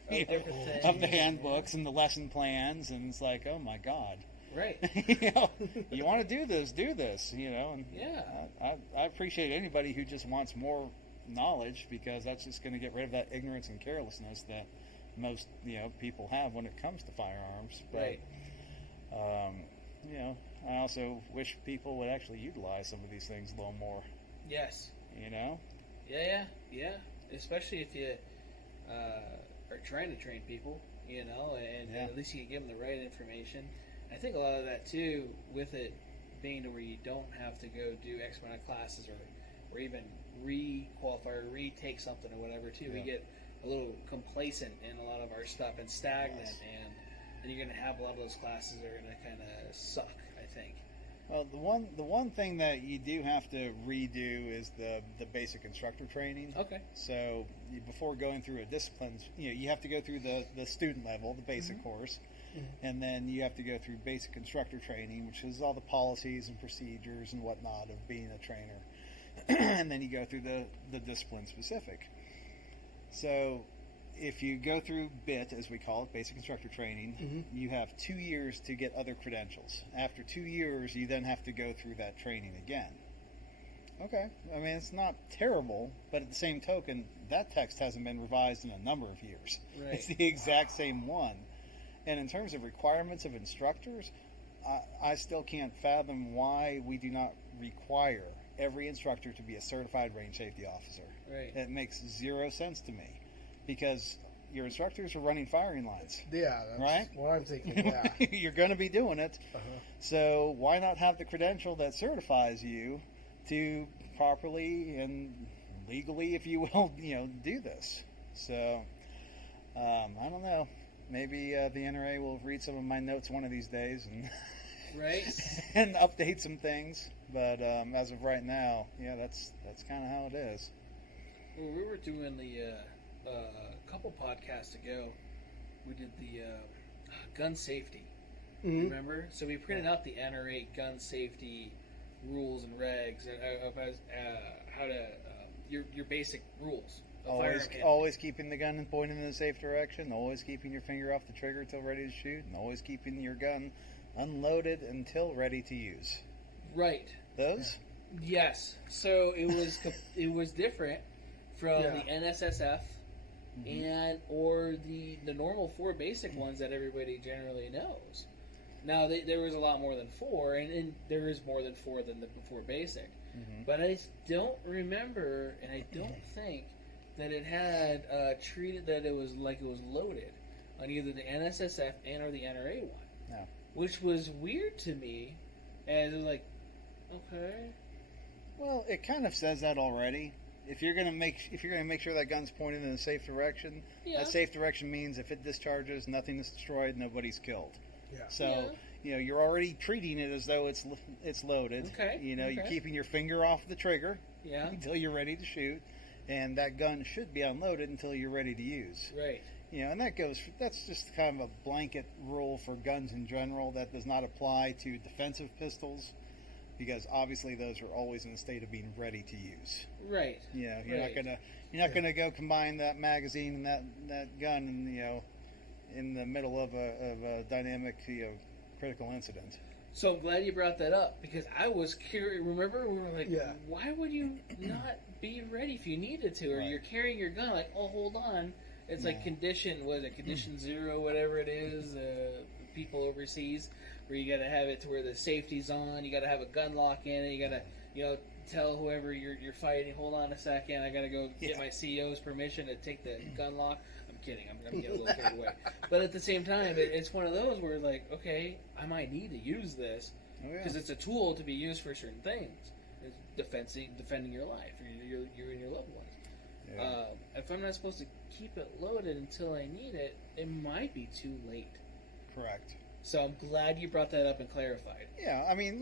the handbooks and the lesson plans, and it's like, oh my God. Right. You want to do this, And yeah. I appreciate anybody who just wants more knowledge, because that's just going to get rid of that ignorance and carelessness that most people have when it comes to firearms. But, right. I also wish people would actually utilize some of these things a little more. Yes. Yeah. Especially if you are trying to train people, and at least you can give them the right information. I think a lot of that too, with it being to where you don't have to go do X amount of classes or even re-qualify or retake something or whatever too. We get a little complacent in a lot of our stuff and stagnant, and you're going to have a lot of those classes that are going to kind of suck, I think. Well, the one thing that you do have to redo is the basic instructor training. Okay. So before going through a discipline, you have to go through the student level, the basic course, and then you have to go through basic instructor training, which is all the policies and procedures and whatnot of being a trainer, and then you go through the discipline specific. So if you go through BIT, as we call it, basic instructor training, you have 2 years to get other credentials. After 2 years, you then have to go through that training again. Okay. I mean, it's not terrible, but at the same token, that text hasn't been revised in a number of years. Right. It's the exact same one. And in terms of requirements of instructors, I still can't fathom why we do not require every instructor to be a certified range safety officer. Right. It makes zero sense to me because your instructors are running firing lines. Yeah, that's Right? what I'm thinking. Yeah. You're going to be doing it. Uh-huh. So why not have the credential that certifies you to properly and legally, if you will, do this? So I don't know. Maybe the NRA will read some of my notes one of these days and Right. and update some things. But as of right now, yeah, that's kind of how it is. Well, we were doing the couple podcasts ago. We did the gun safety. Mhm. Remember? So we printed out the NRA gun safety rules and regs of how to your basic rules. of firearm handling. Always keeping the gun pointed in the safe direction. Always keeping your finger off the trigger until ready to shoot, and always keeping your gun unloaded until ready to use. Right. Those. Yes. So it was different from the NSSF and or the normal 4 basic ones that everybody generally knows. Now there was a lot more than 4, and there is more than 4 than the 4 basic. But I don't remember, and I don't think that it had treated that it was like it was loaded on either the NSSF and or the NRA one. No. Which was weird to me, and it was like, okay. Well, it kind of says that already. If you're gonna make sure that gun's pointed in a safe direction, that safe direction means if it discharges, nothing is destroyed, nobody's killed. Yeah. So you're already treating it as though it's loaded. Okay. You're keeping your finger off the trigger until you're ready to shoot, and that gun should be unloaded until you're ready to use. Right. And that's just kind of a blanket rule for guns in general that does not apply to defensive pistols, because obviously those are always in a state of being ready to use. Right. You're not gonna go combine that magazine and that gun and in the middle of a dynamic critical incident. So I'm glad you brought that up, because I was curious. Remember, we were like, why would you not be ready if you needed to, or you're carrying your gun like, oh, hold on. It's like condition 0, whatever it is, people overseas, where you got to have it to where the safety's on, you got to have a gun lock in it, you got to, tell whoever you're fighting, hold on a second, I got to go get my CEO's permission to take the gun lock. I'm kidding, I'm going to get a little carried away. But at the same time, it's one of those where, like, okay, I might need to use this, because it's a tool to be used for certain things. It's defending your life, or you and your loved ones. Yeah. If I'm not supposed to keep it loaded until I need it, it might be too late. Correct. So I'm glad you brought that up and clarified. Yeah, I mean,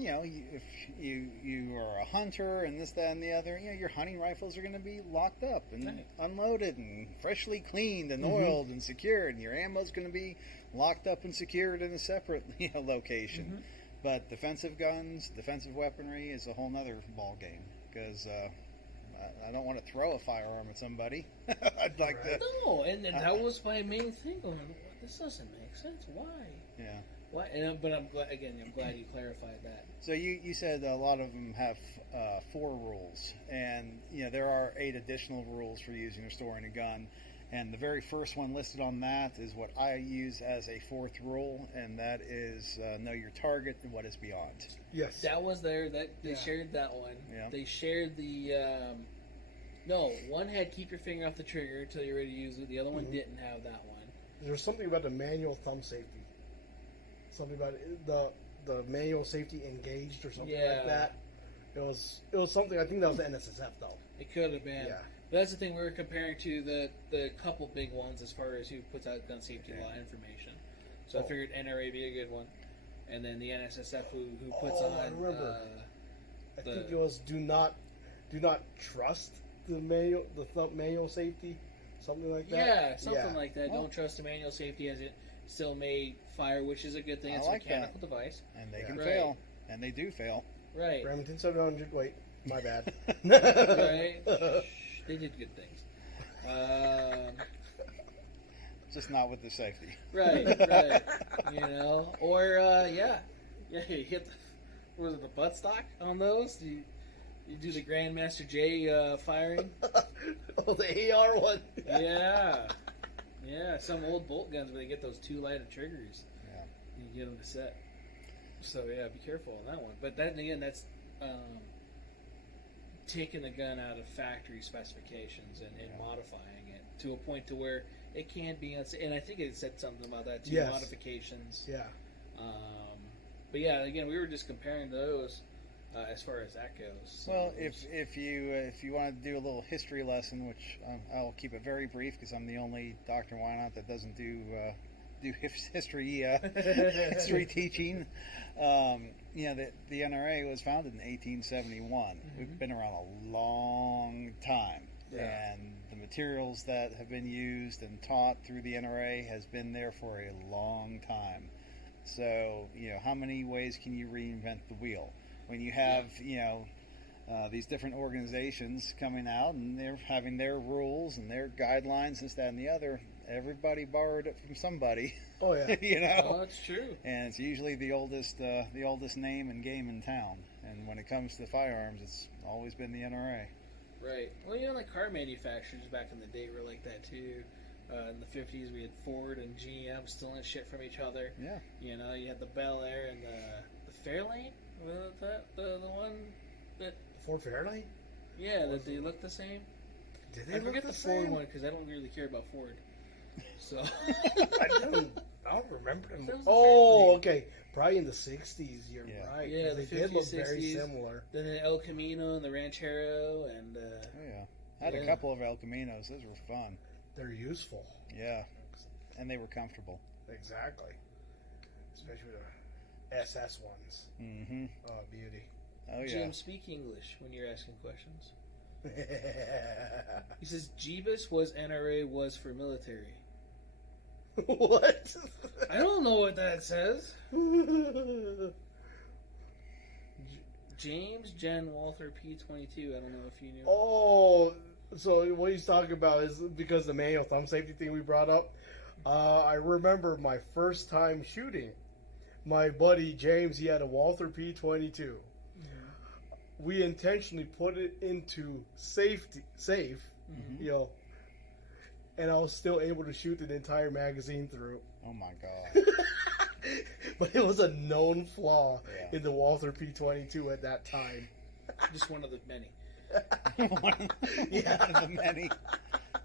if you are a hunter and this, that, and the other, your hunting rifles are going to be locked up and unloaded and freshly cleaned and oiled and secured, and your ammo's going to be locked up and secured in a separate location. But defensive guns, defensive weaponry is a whole nother ball game, because I don't want to throw a firearm at somebody. I'd like to. No, and that was my main thing. Going, this doesn't make sense. Why? Yeah. Why? But I'm glad you clarified that. So you said a lot of them have 4 rules, and there are 8 additional rules for using or storing a gun. And the very first one listed on that is what I use as a 4th rule, and that is know your target and what is beyond. Yes. That was there. That they shared that one. Yeah. They shared the. No, one had keep your finger off the trigger until you're ready to use it. The other one didn't have that one. There's something about the manual thumb safety. Something about the manual safety engaged or something like that. It was something. I think that was the NSSF though. It could have been. Yeah. But that's the thing, we were comparing to the couple big ones as far as who puts out gun safety law information. So I figured NRA would be a good one, and then the NSSF who puts on. I remember. I think it was do not trust the manual safety, something like that. Yeah, something like that. Don't trust the manual safety, as it still may fire, which is a good thing. It's a mechanical device, and they can fail, and they do fail. Right. Remington 700. Wait, my bad. Right. They did good things. Just not with the safety. Right. Or you hit the buttstock on those. You do the Grandmaster J firing. Oh, the AR one. Yeah. Yeah, some old bolt guns where they get those 2 lighted triggers. Yeah. You get them to set. So, yeah, be careful on that one. But then again, that's taking the gun out of factory specifications and modifying it to a point to where it can be unsafe. And I think it said something about that, too, Yes. modifications. Yeah. But, yeah, again, we were just comparing those as far as that goes. So Well, if you want to do a little history lesson, which I'll keep it very brief because I'm the only Dr. Wynot that doesn't do history history teaching. The NRA was founded in 1871. We've been around a long time, and the materials that have been used and taught through the NRA has been there for a long time. So, how many ways can you reinvent the wheel? When you have, these different organizations coming out and they're having their rules and their guidelines, this, that, and the other, everybody borrowed it from somebody. Oh yeah. Oh, that's true. And it's usually the oldest name and game in town. And when it comes to firearms, it's always been the NRA. Right. Well, like car manufacturers back in the day were like that too. In the 50s, we had Ford and GM stealing shit from each other. Yeah. You had the Bel Air and the Fairlane. Was that the one that Ford Fairlane? Yeah, that they look the same. Did they I look forget the the Ford same? one because I don't really care about Ford. So I don't remember them. That was the Oh, Fairlane. okay. Probably in the 60s. You're Yeah. right. Yeah, 'cause the they did 50s, look very 60s. similar. Then the El Camino and the Ranchero and Oh, yeah. I had a Yeah. couple of El Caminos. Those were fun. They're useful. Yeah. And they were comfortable. Exactly. Especially the SS ones. Mm-hmm. Oh, beauty. Oh, yeah. Jim, speak English when you're asking questions. He says Jeebus was NRA was for military. What? I don't know what that says. James Jen Walther P22. I don't know if you knew. Oh, so what he's talking about is because the manual thumb safety thing we brought up. I remember my first time shooting. My buddy James, he had a Walther P22. We intentionally put it into safe, and I was still able to shoot the entire magazine through. Oh, my God. But it was a known flaw Yeah. in the Walther P22 at that time. Just one of the many. One of the many.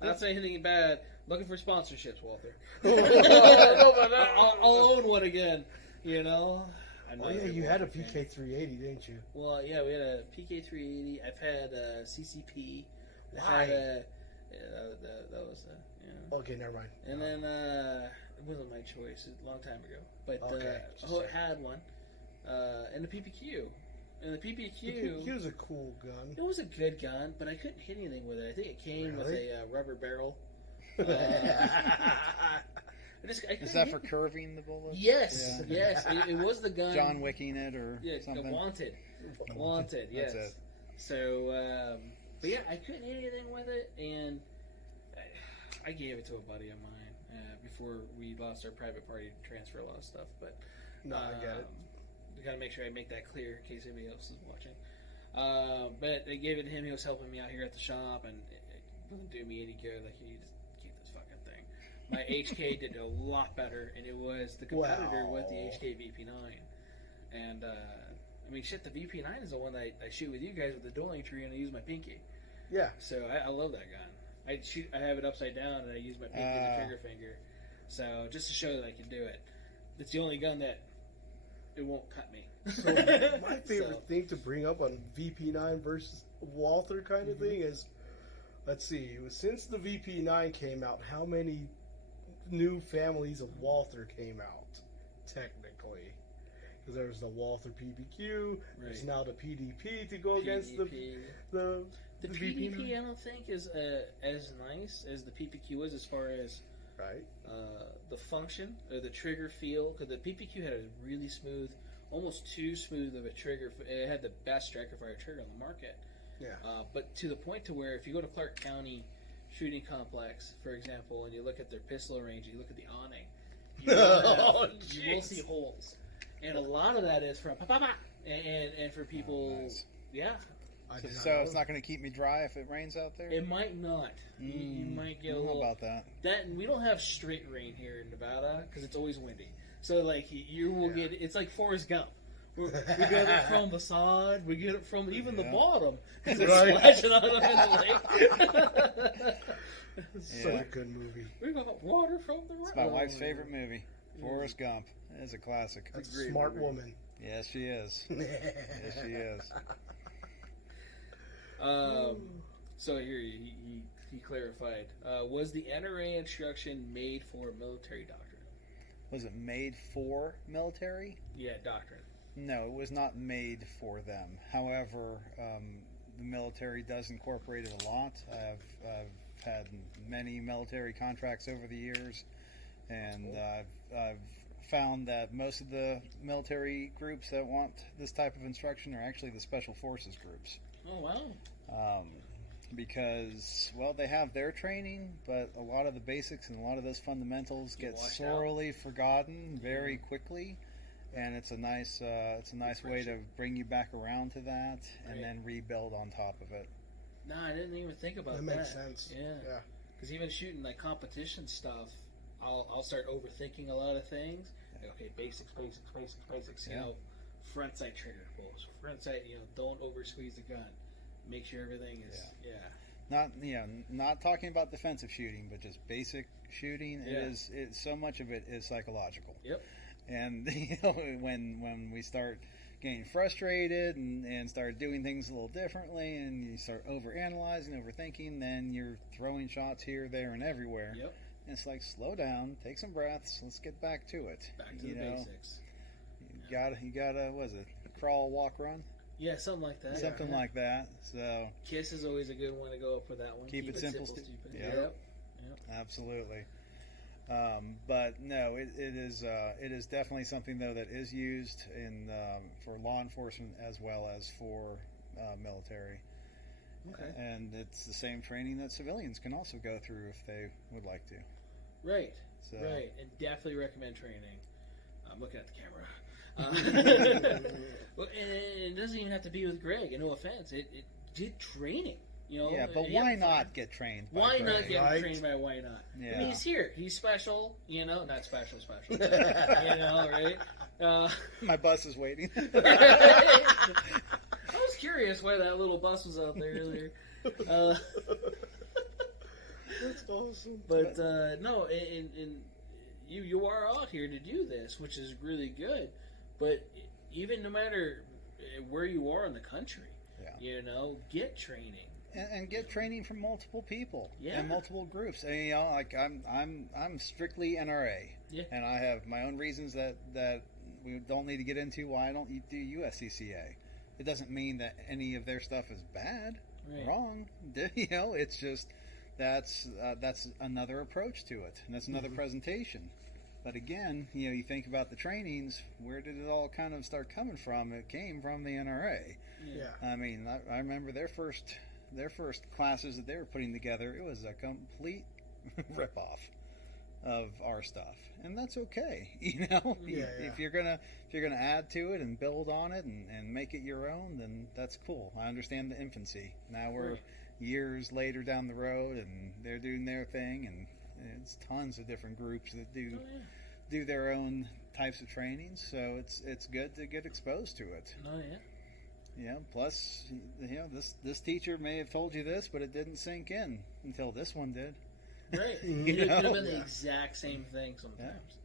Not saying anything bad. Looking for sponsorships, Walter. Oh, I'll own one again. I'm Oh not yeah, a you had a Walter fan. PK380, didn't you? Well, yeah, we had a PK380. I've had a CCP. I've Why? had that was Okay, never mind. And then it wasn't my choice. A long time ago, but Okay, just I saying. had one. And the PPQ. And the PPQ. He was a cool gun. It was a good gun, but I couldn't hit anything with it. I think it came with Really? a rubber barrel. I Is couldn't that hit- for curving the bullet? Yes, Yeah. yes. It was the gun. John Wicking it or Yeah, something? wanted. Wanted, yes. That's it. So, but yeah, I couldn't hit anything with it, and I gave it to a buddy of mine before we lost our private party to transfer a lot of stuff. But No, I get it. We gotta make sure I make that clear in case anybody else is watching. But I gave it to him. He was helping me out here at the shop, and it wouldn't do me any good. Like, you just keep this fucking thing. My HK did a lot better, and it was the competitor with the HK VP9. And I mean, shit, the VP9 is the one that I shoot with you guys with the dueling tree, and I use my pinky. Yeah. So I love that gun. I have it upside down, and I use my pinky and the trigger finger. So just to show that I can do it. It's the only gun that it won't cut me. So my favorite thing to bring up on VP9 versus Walther kind of thing is, let's see, since the VP9 came out, how many new families of Walther came out, technically? Because there's the Walther PPQ, there's Right. now the PDP to go against the The VP9. PDP, I don't think is as nice as the PPQ is as far as Right. the function or the trigger feel. Because the PPQ had a really smooth, almost too smooth of a trigger. It had the best striker fire trigger on the market. Yeah. But to the point to where if you go to Clark County Shooting Complex, for example, and you look at their pistol range, you look at the awning, you will see holes. And a lot of that is from and for people, nice. yeah. So it's not going to keep me dry if it rains out there? It might not. You might get a little... about that. And we don't have straight rain here in Nevada because it's always windy. So, like, you will get... It's like Forrest Gump. We get it from the side. We get it from even the bottom. Because it's splashing on them in the lake. Such a good movie. We got water from the road. It's my wife's favorite movie. Forrest Gump. It is a classic. That's a smart woman. Yes, she is. Yes, she is. So here he clarified. Was the NRA instruction made for military doctrine? Was it made for military? Yeah, doctrine. No, it was not made for them. However, the military does incorporate it a lot. I've had many military contracts over the years, and I've found that most of the military groups that want this type of instruction are actually the special forces groups. Oh, wow. Because, well, they have their training, but a lot of the basics and a lot of those fundamentals get sorely forgotten very quickly, and it's a nice way to bring you back around to that and then rebuild on top of it. No, I didn't even think about that. That makes sense. Yeah. Because even shooting like competition stuff, I'll start overthinking a lot of things. Like, okay, basics. You know, front sight trigger pulls, front sight. You know, don't over squeeze the gun. Make sure everything is not talking about defensive shooting, but just basic shooting. It's so much of it is psychological. Yep. And you know, when we start getting frustrated and start doing things a little differently, and you start overanalyzing, overthinking, then you're throwing shots here, there, and everywhere. Yep. And it's like, slow down, take some breaths, let's get back to it. Back to the basics. You gotta, what is it? Crawl, walk, run? Yeah, something like that. Something like that. So KISS is always a good one to go up for that one. Keep it simple, stupid. Yep. Absolutely. But no, it is definitely something though that is used in for law enforcement as well as for military. Okay. And it's the same training that civilians can also go through if they would like to. Right. So. Right. And definitely recommend training. I'm looking at the camera. Well, and it doesn't even have to be with Greg. And no offense, it did training. You know, yeah, but why not get trained by Why Greg? not get trained by Why Not? Yeah. I mean, he's here. He's special, you know. Not special. You know, right? My bus is waiting. I was curious why that little bus was out there earlier. That's awesome. But no, and you are out here to do this, which is really good. But even no matter where you are in the country, you know, get training. And get training from multiple people and multiple groups. And, you know, like I'm strictly NRA, and I have my own reasons that we don't need to get into why I don't do USCCA. It doesn't mean that any of their stuff is bad, wrong. You know, it's just that's another approach to it, and that's another presentation. But again, you know, you think about the trainings. Where did it all kind of start coming from? It came from the NRA. Yeah. I mean, I remember their first classes that they were putting together. It was a complete ripoff of our stuff, and that's okay. You know, if you're gonna add to it and build on it and make it your own, then that's cool. I understand the infancy. Now we're years later down the road, and they're doing their thing, and it's tons of different groups that do their own types of trainings. So it's good to get exposed to it. Oh yeah. Yeah. Plus, you know, this teacher may have told you this, but it didn't sink in until this one did. Right. It could have been the exact same thing sometimes.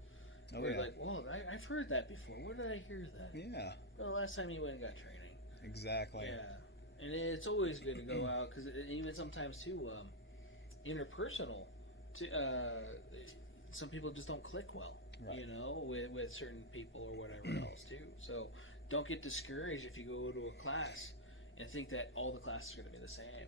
Yeah. We're like, well, I've heard that before. Where did I hear that? Yeah. Well, the last time you went and got training. Exactly. Yeah. And it's always good to go out because even sometimes too, interpersonal. Some people just don't click well, you know, with certain people or whatever else too. So don't get discouraged if you go to a class and think that all the classes are going to be the same.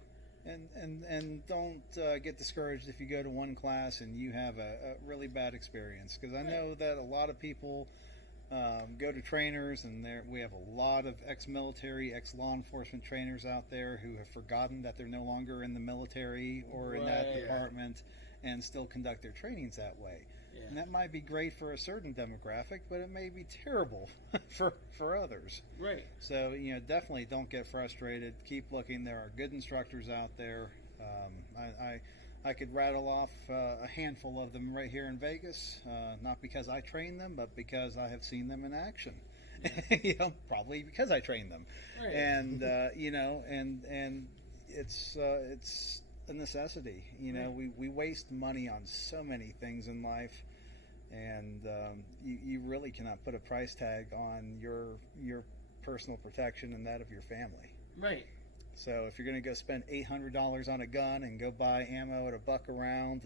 And don't get discouraged if you go to one class and you have a really bad experience, because I know that a lot of people go to trainers, and we have a lot of ex-military, ex-law enforcement trainers out there who have forgotten that they're no longer in the military or in that department and still conduct their trainings that way. Yeah. And that might be great for a certain demographic, but it may be terrible for others. Right. So, definitely don't get frustrated. Keep looking. There are good instructors out there. I could rattle off a handful of them right here in Vegas, not because I train them, but because I have seen them in action. Yeah. Probably because I trained them. Right. And, and it's a necessity. Right. We waste money on so many things in life, and you really cannot put a price tag on your personal protection and that of your family. Right. So if you're going to go spend $800 on a gun and go buy ammo at $1 a round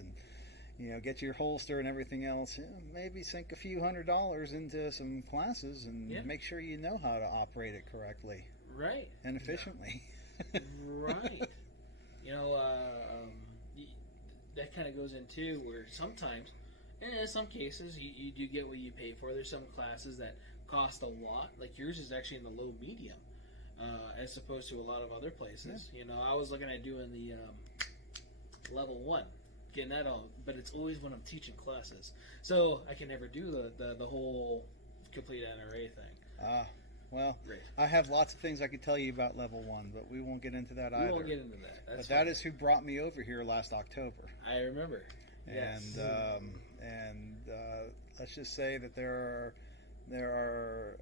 and get your holster and everything else, maybe sink a few $100s into some classes and make sure you know how to operate it correctly. Right. And efficiently. Right. That kind of goes into where sometimes, and in some cases, you do get what you pay for. There's some classes that cost a lot. Like yours is actually in the low medium, as opposed to a lot of other places. Yeah. I was looking at doing the level 1, getting that on, but it's always when I'm teaching classes, so I can never do the whole complete NRA thing. Well, Right. I have lots of things I could tell you about level 1, but we won't get into that either. We won't get into that. That's But that is who brought me over here last October. I remember. And Yes. Let's just say that there are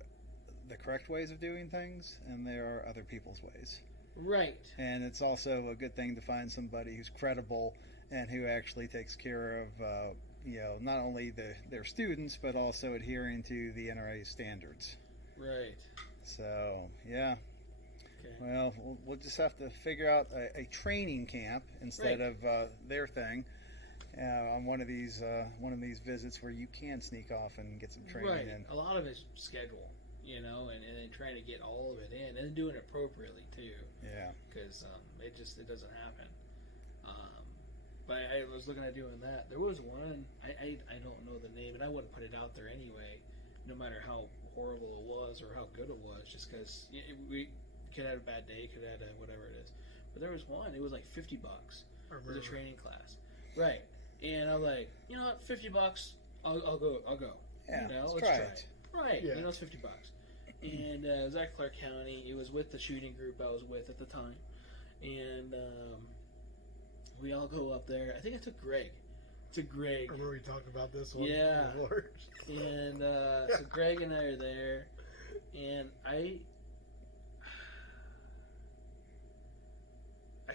the correct ways of doing things, and there are other people's ways. Right. And it's also a good thing to find somebody who's credible and who actually takes care of not only their students, but also adhering to the NRA standards. Right. So yeah. Okay. Well, we'll just have to figure out a training camp instead Right. of their thing on one of these visits where you can sneak off and get some training Right. in. A lot of it's schedule, and then trying to get all of it in and doing it appropriately too, Yeah. because it doesn't happen. But I was looking at doing that. There was one I don't know the name, and I wouldn't put it out there anyway, no matter how horrible it was or how good it was, just because we could have a bad day, could have whatever it is. But there was one. It was like $50 for the training class, right? And I'm like, you know what, $50, I'll go. Yeah, let's let's try try it. Right, Yeah. it's $50. And it was at Clark County. It was with the shooting group I was with at the time. And we all go up there. I think I took Greg. To Greg. I remember we talked about this one. Yeah. Lord. And so Greg and I are there. And I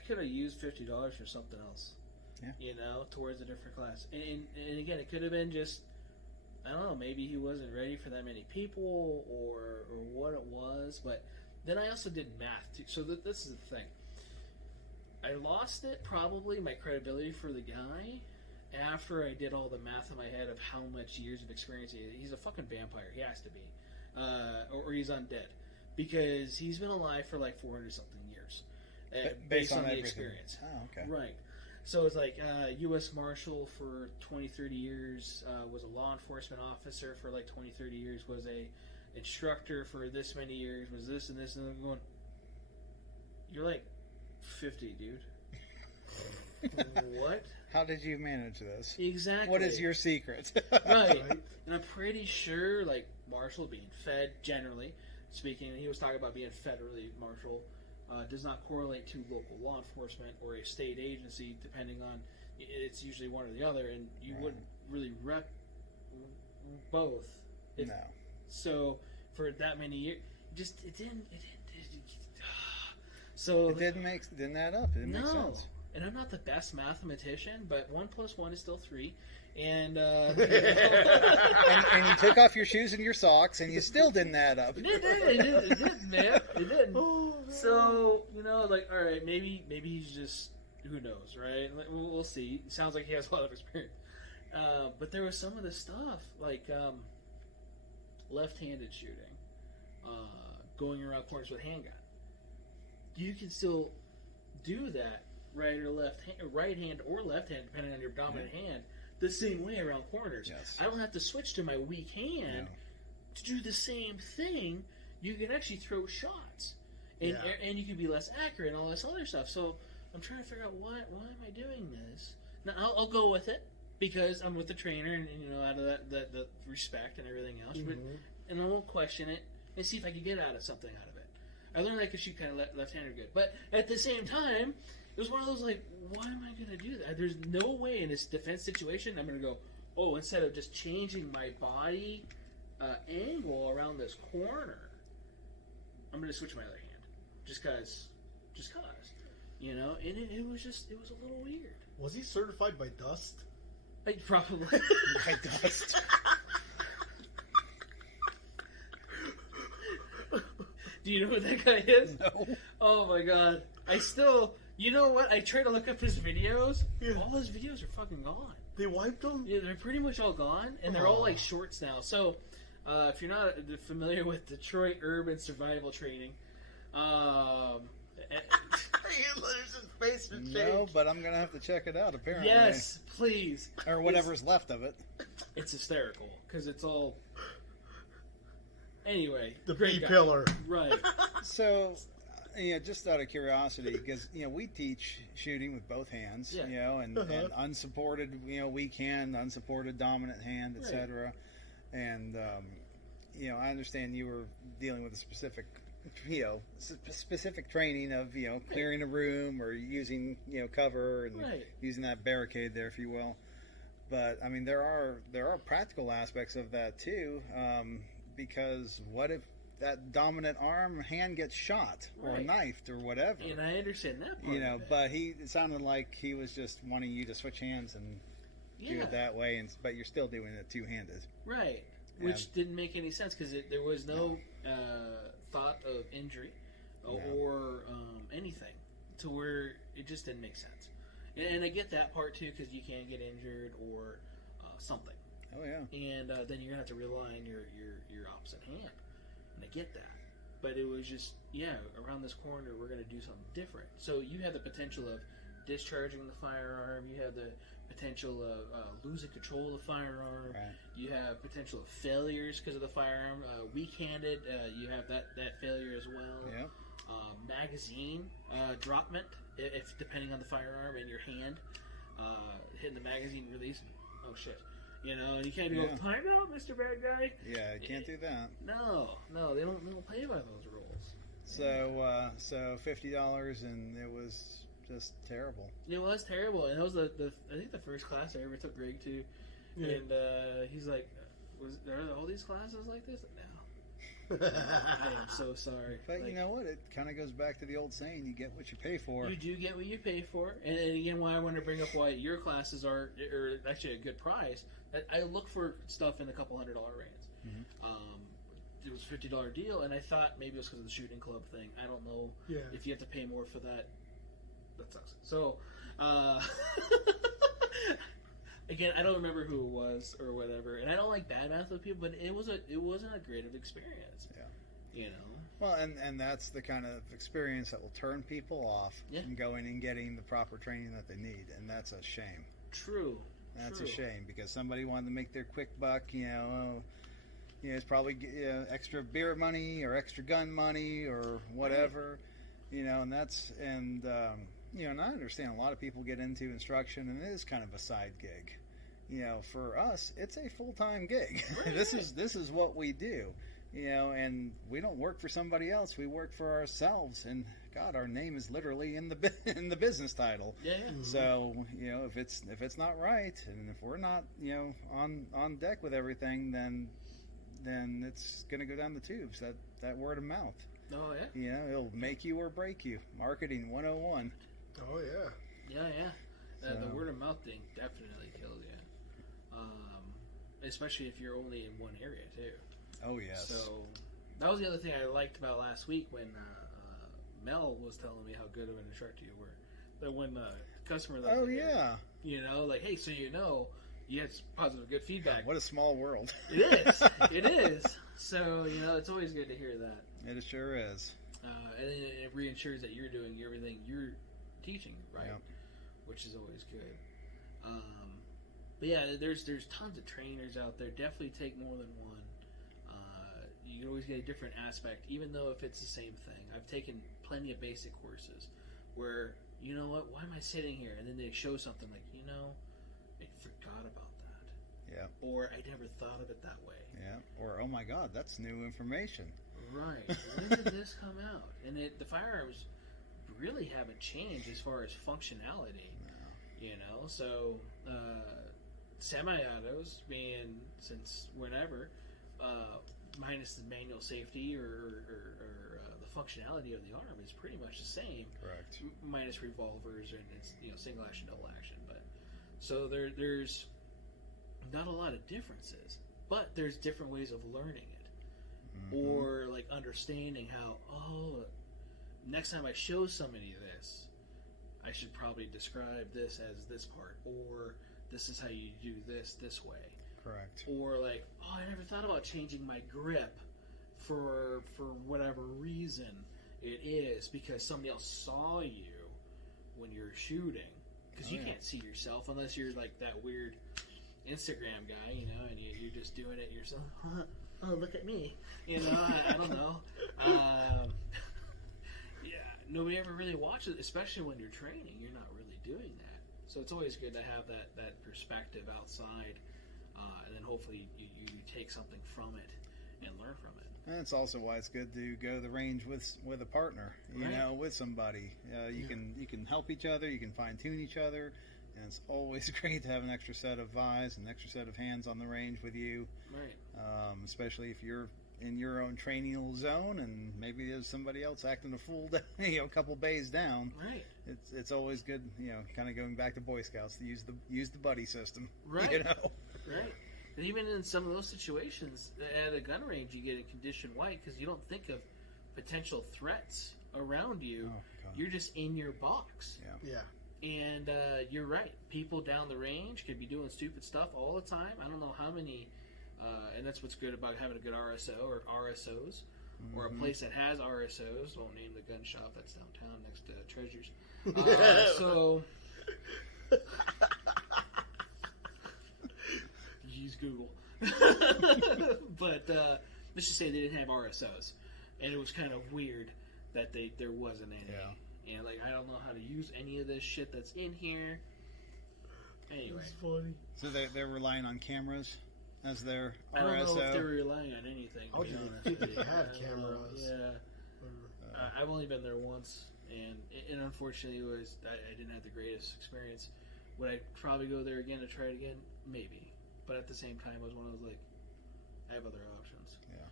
could have used $50 for something else. Yeah. Towards a different class. And again, it could have been just, I don't know, maybe he wasn't ready for that many people or what it was. But then I also did math too. So this is the thing. I lost it, probably, my credibility for the guy, after I did all the math in my head of how much years of experience he is. He's a fucking vampire. He has to be. Or he's undead. Because he's been alive for like 400-something years. Based on the everything. experience. Oh, okay. Right. So it's like U.S. Marshal for 20, 30 years, was a law enforcement officer for like 20, 30 years, was a instructor for this many years, was this and this, and I'm going, you're like 50, dude. What? How did you manage this? Exactly. What is your secret? Right. And I'm pretty sure, like, Marshall being fed, generally speaking, and he was talking about being federally Marshal, does not correlate to local law enforcement or a state agency, depending on, it's usually one or the other, and you Right. wouldn't really rep both. No. So, for that many years, it didn't so It didn't add up. It didn't make sense. And I'm not the best mathematician, but 1 + 1 is still 3. And, and you took off your shoes and your socks, and you still didn't add up. It did, man. It did. So, like, all right, maybe he's just, who knows, right? We'll see. It sounds like he has a lot of experience. But there was some of the stuff, like left-handed shooting, going around corners with handgun. You can still do that right hand or left hand, depending on your dominant hand, the same way around corners. Yes. I don't have to switch to my weak hand to do the same thing. You can actually throw shots, and you can be less accurate and all this other stuff. So I'm trying to figure out why am I doing this? Now I'll go with it. because I'm with the trainer, and out of that respect and everything else, but, and I won't question it and see if I can get something out of it. I learned I could shoot kind of left-handed good, but at the same time, it was one of those like, why am I going to do that? There's no way in this defense situation I'm going to go, oh, instead of just changing my body angle around this corner, I'm going to switch my other hand, just cause, and it was a little weird. Was he certified by Dust? Probably. By Dust. Do you know who that guy is? No. Oh my god. I still, you know what? I tried to look up his videos. Yeah. All his videos are fucking gone. They wiped them? Yeah, they're pretty much all gone, and they're all like shorts now. So, if you're not familiar with Detroit Urban Survival Training, No, but I'm gonna have to check it out. Apparently, yes, please, or whatever's left of it. It's hysterical because it's all. Anyway, The great guy. pillar. Right? So, just out of curiosity, because we teach shooting with both hands, Yeah. and unsupported, weak hand, unsupported dominant hand, etc. And I understand you were dealing with a specific, specific training of clearing a room or using cover and using that barricade there, if you will. But I mean, there are practical aspects of that too. Because what if that dominant hand gets shot or knifed or whatever? And I understand that part. But it sounded like he was just wanting you to switch hands and do it that way, but you're still doing it two-handed. Right. Which didn't make any sense because there was no thought of injury or anything to where it just didn't make sense. And I get that part too because you can get injured or something. Oh yeah. And then you're gonna have to rely on your opposite hand, and I get that. But it was just around this corner we're gonna do something different. So you have the potential of discharging the firearm. You have the potential of losing control of the firearm. Right. You have potential of failures because of the firearm. Weak-handed, you have that failure as well. Yeah. Magazine droppment, if depending on the firearm and your hand, hitting the magazine release. Oh shit. And you can't go, time out, Mr. Bad Guy. Yeah, you can't do that. No, they don't play by those rules. So $50, and it was just terrible. It was terrible, and that was I think the first class I ever took Greg to, and he's like, are all these classes like this? No. I am so sorry. But you know what? It kind of goes back to the old saying: you get what you pay for. You do get what you pay for, and again, why I want to bring up why your classes are actually a good price. I look for stuff in the $200 range. It was a $50 deal, and I thought maybe it was because of the shooting club thing. I don't know if you have to pay more for that. That sucks. So, again, I don't remember who it was or whatever, and I don't like bad math with people, but it wasn't a great of experience. Yeah. Well, and that's the kind of experience that will turn people off from going and getting the proper training that they need, and that's a shame. True. That's a shame because somebody wanted to make their quick buck. It's probably extra beer money or extra gun money or whatever. And and I understand a lot of people get into instruction and it is kind of a side gig. For us, it's a full-time gig. This is what we do. And we don't work for somebody else. We work for ourselves. And God, our name is literally in the business title. Yeah. So if it's not right, and if we're not on deck with everything, then it's gonna go down the tubes. That word of mouth. Oh yeah. It'll make you or break you. Marketing 101. Oh yeah. Yeah. The word of mouth thing definitely kills you. Especially if you're only in one area too. Oh yes. So that was the other thing I liked about last week when Mel was telling me how good of an instructor you were. But when the customer, like, hey, so you had positive, good feedback. What a small world. It is. So it's always good to hear that. It sure is. And it reassures that you're doing everything you're teaching right, which is always good. But yeah, there's tons of trainers out there. Definitely take more than one. You can always get a different aspect, even though if it's the same thing. I've taken plenty of basic courses where, why am I sitting here? And then they show something like, I forgot about that. Yeah. Or I never thought of it that way. Yeah. Or, oh my God, that's new information. Right. When did this come out? And the firearms really haven't changed as far as functionality. No. You know, so semi-autos being since whenever, minus the manual safety or the functionality of the arm is pretty much the same. Correct. Minus revolvers and it's single action, double action. But so there's not a lot of differences, but there's different ways of learning it. Or like understanding how, next time I show somebody this, I should probably describe this as this part, or this is how you do this way. Correct. Or like, I never thought about changing my grip for whatever reason it is, because somebody else saw you when you're shooting, because you can't see yourself unless you're like that weird Instagram guy, and you're just doing it yourself. Oh, look at me. I don't know. Yeah, nobody ever really watches, especially when you're training. You're not really doing that. So it's always good to have that perspective outside, and then hopefully you take something from it and learn from it. And it's also why it's good to go to the range with a partner, with somebody. You can help each other, you can fine-tune each other, and it's always great to have an extra set of eyes, an extra set of hands on the range with you. Right. Especially if you're in your own training zone and maybe there's somebody else acting a fool, a couple bays down. Right. It's always good, kind of going back to Boy Scouts to use the buddy system. Right. Right. And even in some of those situations at a gun range, you get a condition white because you don't think of potential threats around you. Oh, God. You're just in your box. Yeah. And you're right. People down the range could be doing stupid stuff all the time. I don't know how many, and that's what's good about having a good RSO or RSOs, or a place that has RSOs. Won't name the gun shop that's downtown next to Treasures. So use Google. But let's just say they didn't have RSOs, and it was kind of weird that there wasn't any. Yeah. And like, I don't know how to use any of this shit that's in here. Anyway, It's funny. So they're relying on cameras as their RSO. I don't know if they're relying on anything. To Oh, be do honest they with you. have I don't cameras? know. Yeah, I've only been there once, and unfortunately, I didn't have the greatest experience. Would I probably go there again to try it again? Maybe, but at the same time, it was one of those like, I have other options. Yeah.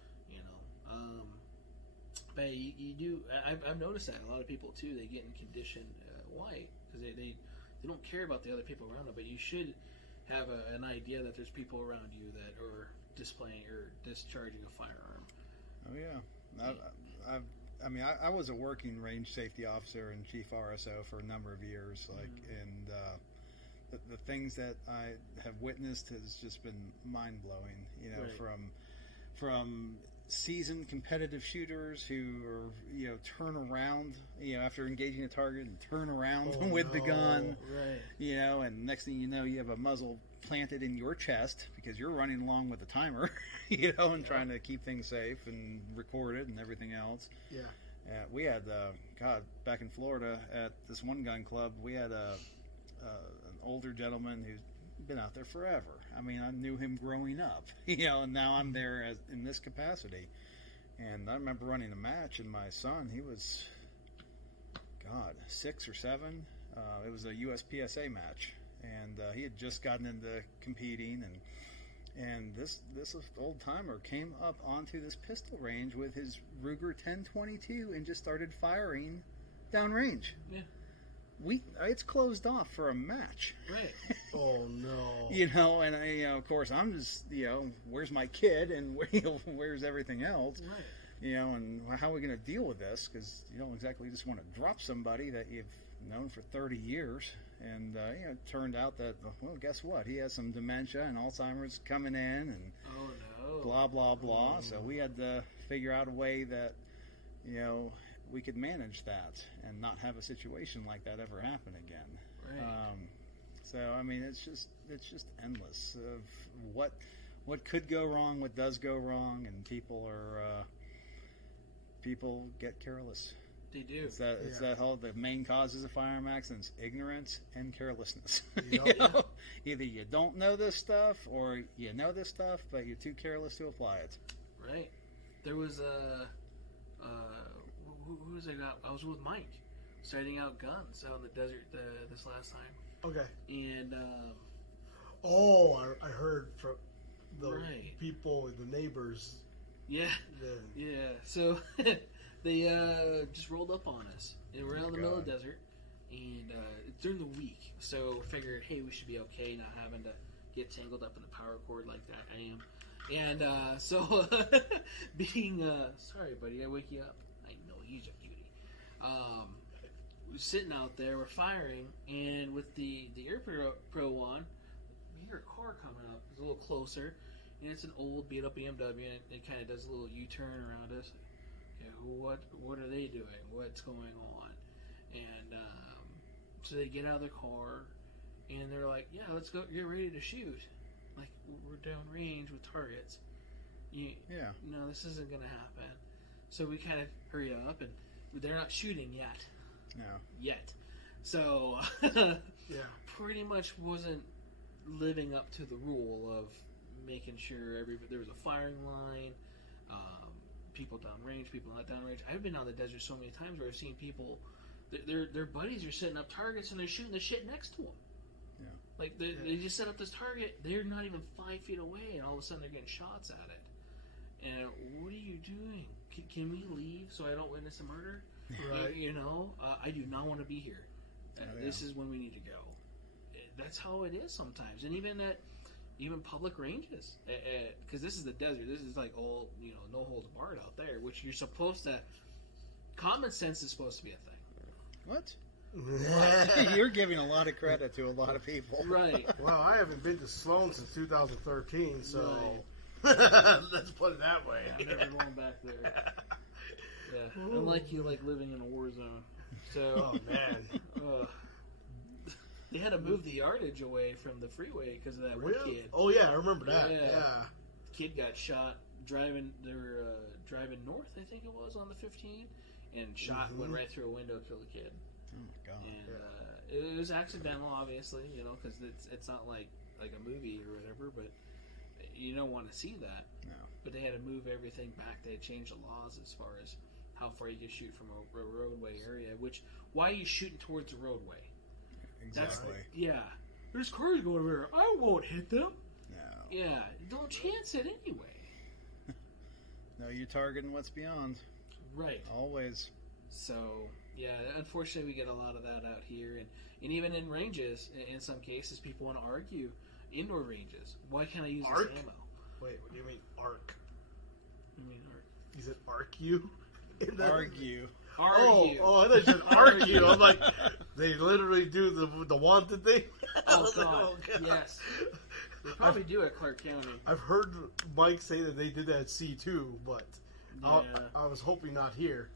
But you do. I've noticed that a lot of people too. They get in condition white because they don't care about the other people around them. But you should have an idea that there's people around you that are displaying or discharging a firearm. Oh yeah. I was a working range safety officer and chief RSO for a number of years. And the things that I have witnessed has just been mind blowing. Right. From seasoned competitive shooters who are turn around after engaging a target and turn around with the gun, right? And next thing you know, you have a muzzle planted in your chest because you're running along with the timer, and trying to keep things safe and record it and everything else. Yeah. We had back in Florida at this one gun club, we had an older gentleman who's been out there forever. I mean, I knew him growing up, and now I'm there in this capacity. And I remember running a match, and my son, he was, 6 or 7. It was a USPSA match, and he had just gotten into competing, and this old timer came up onto this pistol range with his Ruger 1022 and just started firing downrange. Yeah. It's closed off for a match. Right. Oh no. And I, of course, I'm just, where's my kid and where's everything else? Right. And how are we going to deal with this? Because you don't exactly just want to drop somebody that you've known for 30 years. And it turned out that, well, guess what? He has some dementia and Alzheimer's coming in, and blah blah blah. So we had to figure out a way that, we could manage that and not have a situation like that ever happen again. Right. So I mean, it's just endless of what could go wrong, what does go wrong, and people get careless. They do. It's that whole, the main causes of firearm accidents: ignorance and carelessness. Yep. Either you don't know this stuff, or you know this stuff, but you're too careless to apply it. Right. There was who was I got? I was with Mike, starting out guns out in the desert this last time. Okay. And I heard from the Right. people, the neighbors. yeah, So they just rolled up on us. And we're out in the middle of the desert, and it's during the week, so figured, hey, we should be okay, not having to get tangled up in the power cord like that. I am. And so, being sorry, buddy, I wake you up. I know he's a cutie. We're sitting out there, we're firing, and with the Air Pro on, we hear a car coming up. It's a little closer, and it's an old beat up BMW, and it kind of does a little U-turn around us. Okay, what are they doing? What's going on? And so they get out of their car, and they're like, "Yeah, let's go. Get ready to shoot." Like, we're down range with targets. No, this isn't going to happen. So we kind of hurry up, and they're not shooting yet. No. Yet. So, pretty much wasn't living up to the rule of making sure there was a firing line, people downrange, people not downrange. I've been on the desert so many times where I've seen people, their buddies are setting up targets, and they're shooting the shit next to them. Like, they just set up this target, they're not even 5 feet away, and all of a sudden they're getting shots at it. And what are you doing? Can we leave so I don't witness a murder? Right. I do not want to be here. This is when we need to go. That's how it is sometimes. And even public ranges. Because this is the desert. This is like all, no holds barred out there, which you're supposed to... Common sense is supposed to be a thing. What? You're giving a lot of credit to a lot of people. Right. Well, I haven't been to Sloan since 2013, so Right. let's put it that way. I'm never going back there. Yeah. Unlike you, like living in a war zone. So, Oh man. they had to move the yardage away from the freeway because of that one Really? kid. Oh yeah, I remember that. Yeah. Yeah. Kid got shot driving. They were driving north, I think it was, on the 15, and shot went right through a window, killed a kid. Oh my god. And it was accidental, obviously, because it's not like a movie or whatever. But you don't want to see that. No. But they had to move everything back. They had changed the laws as far as how far you can shoot from a roadway area. Why are you shooting towards the roadway? Exactly. There's cars going over there. I won't hit them. No. Yeah, don't chance it anyway. No, you're targeting what's beyond. Right. Always. So, yeah, unfortunately we get a lot of that out here. And even in ranges, in some cases, people want to argue indoor ranges. Why can't I use this ammo? Wait, what do you mean arc? I mean, arc. Is it arc you? Argue. Argue. Oh, I thought you said argue. I'm like, they literally do the wanted thing. Oh, God. Yes. They probably do at Clark County. I've heard Mike say that they did that at C2, but Yeah. I was hoping not here.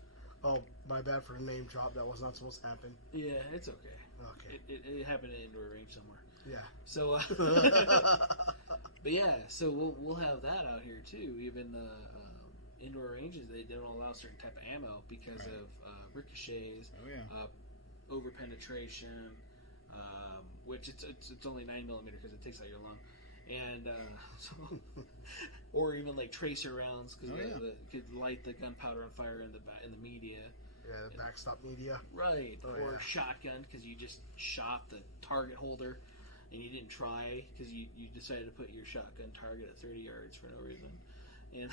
Oh, my bad for the name drop. That was not supposed to happen. Yeah, it's okay. Okay. It happened in an indoor range somewhere. Yeah. So, but yeah, so we'll have that out here too. Even indoor ranges, they don't allow certain type of ammo because of ricochets, Oh yeah. over penetration, which it's only 9mm because it takes out your lung, and so, or even like tracer rounds because could light the gunpowder on fire in the media. Yeah, the backstop media. Right, Oh, or yeah. shotgun because you just shot the target holder and you didn't try because you decided to put your shotgun target at 30 yards for no reason. And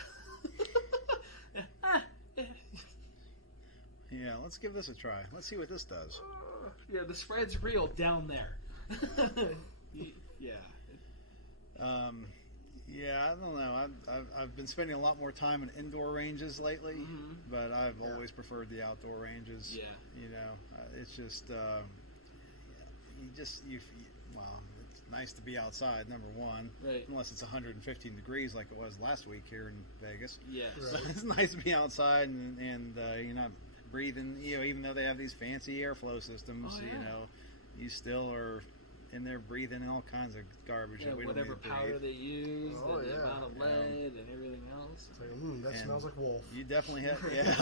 Yeah, let's give this a try. Let's see what this does. yeah, the spread's real down there. Yeah. Yeah, I don't know. I've been spending a lot more time in indoor ranges lately, but I've always preferred the outdoor ranges. Yeah. It's just well, it's nice to be outside. Number one, Right. unless it's 115 degrees like it was last week here in Vegas. Yes. So it's nice to be outside and you're not breathing. Even though they have these fancy airflow systems, Oh, yeah. you still are in there breathing in all kinds of garbage. Yeah, that we don't whatever need to powder breathe. they use, Oh, the yeah. amount of lead and everything else. It's like, that And smells like wolf. You definitely have, yeah.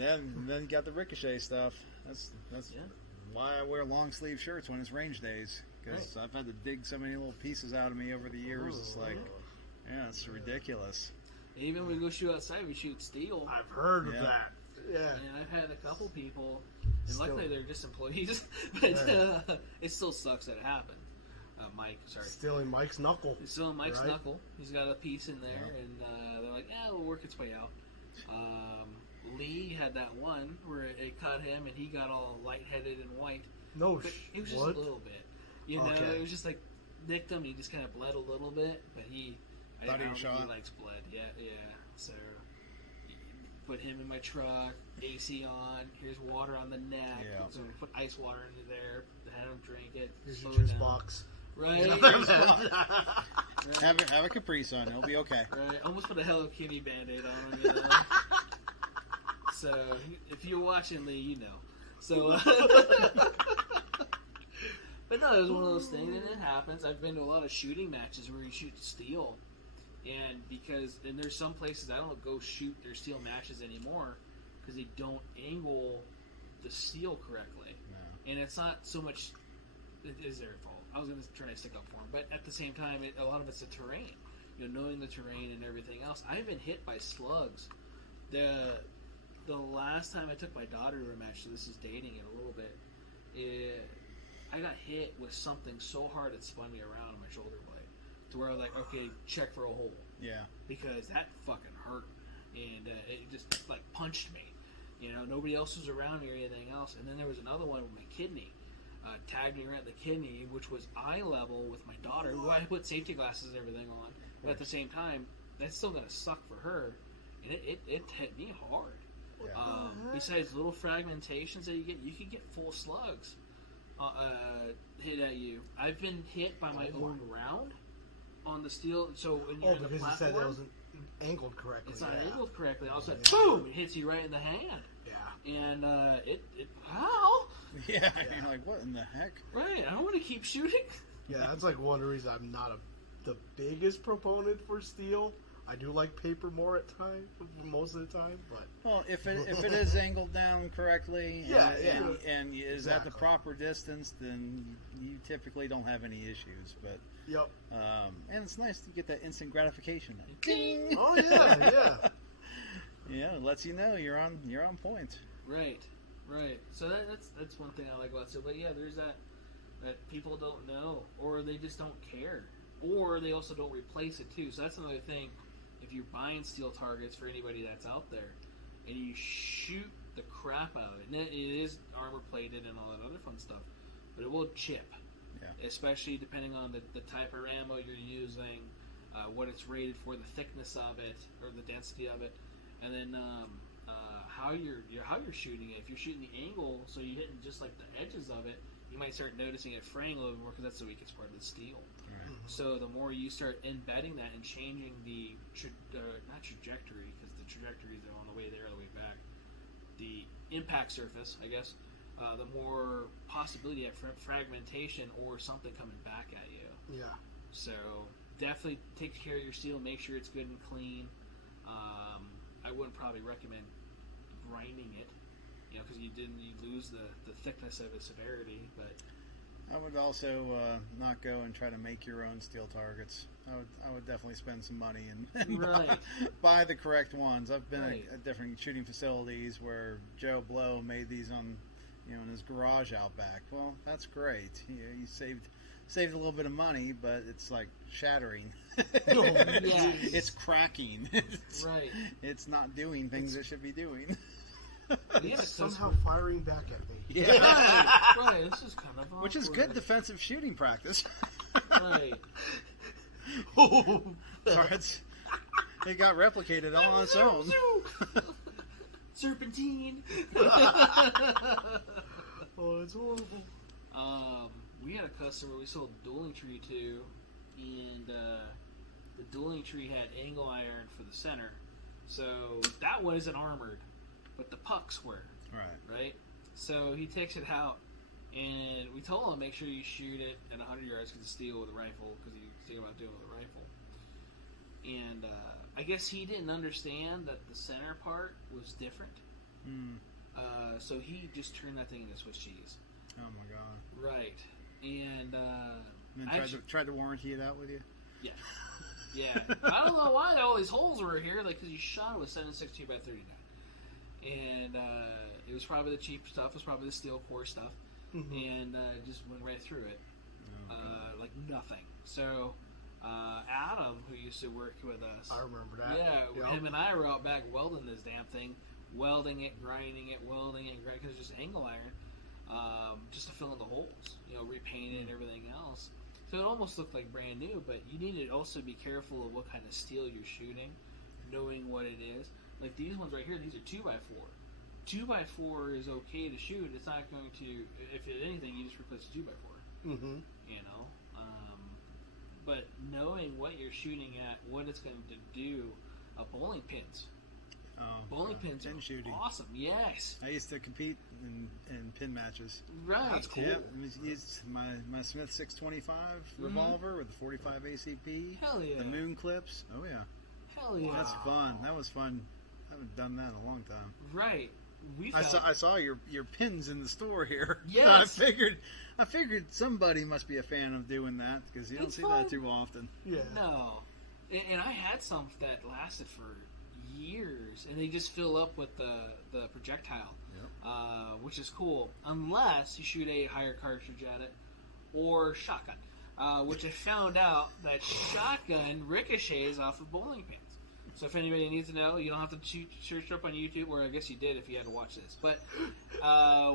And then you got the ricochet stuff. That's why I wear long sleeve shirts when it's range days, because I've had to dig so many little pieces out of me over the years. It's like, it's ridiculous. Even when we go shoot outside, we shoot steel. I've heard of that. Yeah. And I've had a couple people, and luckily they're just employees, but it still sucks that it happened. Mike, sorry. Stealing Mike's knuckle. He's stealing Mike's knuckle. He's got a piece in there, and they're like, it'll work its way out. Lee had that one where it cut him, and he got all lightheaded and white. But it was just a little bit. You know, it was just like nicked him. He just kind of bled a little bit, but I don't think he likes blood. Yeah. So put him in my truck, AC on. Here's water on the neck. Yeah. So we put ice water into there. Had him drink it. Here's your juice box. Right. Have a Capri Sun. It'll be okay. Right. Almost put a Hello Kitty Band-Aid on him. You know? So if you're watching, Lee, you know. So, but no, it was one of those things, and it happens. I've been to a lot of shooting matches where you shoot steel, and there's some places I don't go shoot their steel matches anymore because they don't angle the steel correctly, and it's not so much it is their fault. I was going to try to stick up for them, but at the same time, a lot of it's the terrain. You know, knowing the terrain and everything else. I've been hit by slugs. The last time I took my daughter to a match, so this is dating it a little bit, I got hit with something so hard it spun me around on my shoulder blade, to where I was like, okay, check for a hole. Yeah. Because that fucking hurt, and it just like punched me. You know, nobody else was around me or anything else. And then there was another one with my kidney. Tagged me around the kidney, which was eye level with my daughter, who I put safety glasses and everything on. But at the same time, that's still going to suck for her. And it hit me hard. Yeah. Besides little fragmentations that you could get full slugs hit at you. I've been hit by my own round on the steel. So when you're in the platform, you said it wasn't angled correctly. It's not angled correctly. All of a sudden, boom! It hits you right in the hand. Yeah. And how? Yeah. You're like, what in the heck? Right. I don't want to keep shooting. Yeah, that's like one of the reasons I'm not the biggest proponent for steel. I do like paper more at times, most of the time, but if it is angled down correctly, and is at the proper distance, then you typically don't have any issues. But and it's nice to get that instant gratification. Ding! Oh yeah. Yeah, it lets you know you're on point. Right. So that's one thing I like about steel. But yeah, there's that people don't know, or they just don't care, or they also don't replace it too. So that's another thing. If you're buying steel targets for anybody that's out there, and you shoot the crap out of it, and it is armor plated and all that other fun stuff, but it will chip. Yeah. Especially depending on the type of ammo you're using, what it's rated for, the thickness of it, or the density of it, and then how you're shooting it. If you're shooting the angle, so you're hitting just like the edges of it, you might start noticing it fraying a little bit more because that's the weakest part of the steel. Right. So the more you start embedding that and changing the not trajectory, because the trajectories are on the way there, all the way back, the impact surface, I guess, the more possibility of fragmentation or something coming back at you. Yeah. So definitely take care of your steel. Make sure it's good and clean. I wouldn't probably recommend grinding it, because you lose the thickness of its severity. But I would also not go and try to make your own steel targets. I would definitely spend some money and buy the correct ones. I've been at different shooting facilities where Joe Blow made these on, in his garage out back. Well, that's great. He saved a little bit of money, but it's like shattering. It's cracking. It's not doing things it should be doing. It's somehow firing back at me. Yeah. Right. This is kind of awkward. Which is good defensive shooting practice. Right. It got replicated all on its own. Serpentine. Oh, it's horrible. We had a customer we sold dueling tree to, and the dueling tree had angle iron for the center, so that wasn't armored, but the pucks were. Right. So he takes it out, and we told him make sure you shoot it at 100 yards because it's steel with a rifle, because he's thinking about doing it with a rifle. And I guess he didn't understand that the center part was different. So he just turned that thing into Swiss cheese. Oh my god! Right, and then tried to warranty it out with you. Yeah, yeah. I don't know why all these holes were here, like because you shot it with 7.62 by 39, and it was probably the cheap stuff. It was probably the steel core stuff, and just went right through it, like nothing. So. Adam, who used to work with us, I remember that. Yeah, him and I were out back welding this damn thing, welding it, grinding it, because it's just angle iron, just to fill in the holes, repaint it and everything else. So it almost looked like brand new, but you need to also be careful of what kind of steel you're shooting, knowing what it is. Like these ones right here, these are 2x4. 2x4 is okay to shoot. It's not going to, if anything, you just replace the 2x4. Mm-hmm. But knowing what you're shooting at, what it's going to do, bowling pins. Bowling pins pin are shooting. Awesome. Yes. I used to compete in pin matches. Right. That's cool. Yep. Used my Smith 625 revolver with the 45 ACP. Hell yeah. The moon clips. Oh yeah. Hell yeah. That's fun. That was fun. I haven't done that in a long time. Right. I saw your pins in the store here. Yes. I figured somebody must be a fan of doing that because you don't see that too often. Yeah. No. And I had some that lasted for years, and they just fill up with the projectile, which is cool, unless you shoot a higher cartridge at it or shotgun, which I found out that shotgun ricochets off of bowling pins. So if anybody needs to know, you don't have to search up on YouTube, or I guess you did if you had to watch this. But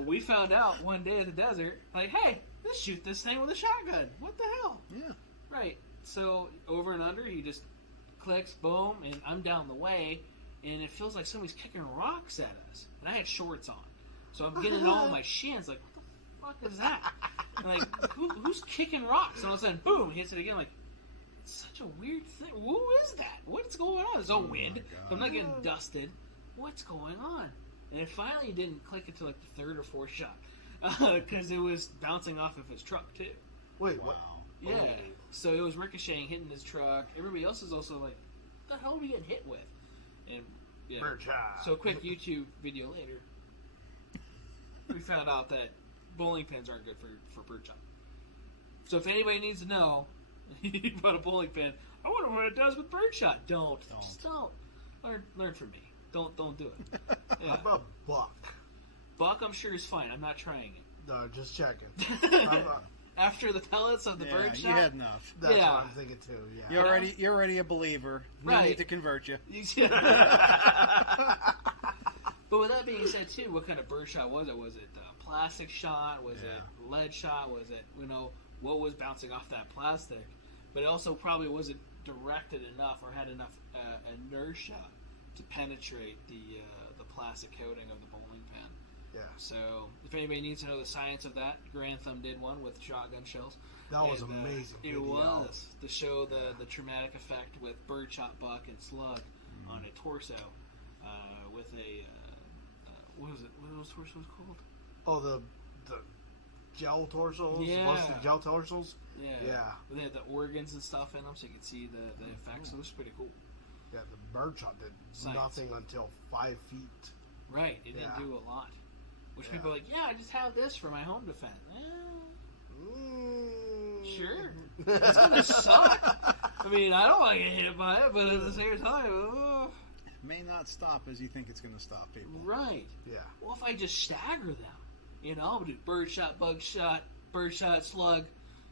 we found out one day at the desert, like, hey, let's shoot this thing with a shotgun. What the hell? Yeah. Right. So over and under, he just clicks, boom, and I'm down the way, and it feels like somebody's kicking rocks at us. And I had shorts on. So I'm getting all my shins, like, what the fuck is that? And like, who's kicking rocks? And all of a sudden, boom, hits it again, like, such a weird thing. Who is that? What's going on? There's no wind. I'm not getting dusted. What's going on? And it finally didn't click until like the third or fourth shot because it was bouncing off of his truck too. Wait, what? Yeah. Oh. So it was ricocheting, hitting his truck. Everybody else is also like, "What the hell are we getting hit with?" And yeah. So a quick YouTube video later, we found out that bowling pins aren't good for birdshot. So if anybody needs to know. You put a bowling pin. I wonder what it does with birdshot. Don't. Just don't. Learn from me. Don't do it. Yeah. How about buck? Buck, I'm sure is fine. I'm not trying it. No, just checking. After the pellets of the birdshot, you had enough. That's what I'm thinking too. Yeah. You're already a believer. No Right. need to convert you. But with that being said, too, what kind of birdshot was it? Was it plastic shot? Was it lead shot? Was it what was bouncing off that plastic? But it also probably wasn't directed enough or had enough inertia to penetrate the plastic coating of the bowling pin. Yeah. So if anybody needs to know the science of that, Grand Thumb did one with shotgun shells. That was amazing. It was to show the traumatic effect with birdshot, buck, and slug on a torso with a what was it? What are those torsos called? Oh, the gel torsos? Yeah. Busted gel torsos? Yeah. They had the organs and stuff in them, so you could see the effects. So it was pretty cool. Yeah, the birdshot did nothing until 5 feet. Right. It didn't do a lot. Which people are like, I just have this for my home defense. Sure. It's going to suck. I mean, I don't want to get hit by it, but at the same time, it may not stop as you think it's going to stop people. Right. Yeah. Well, if I just stagger them, I'll do birdshot, bug shot, birdshot, slug.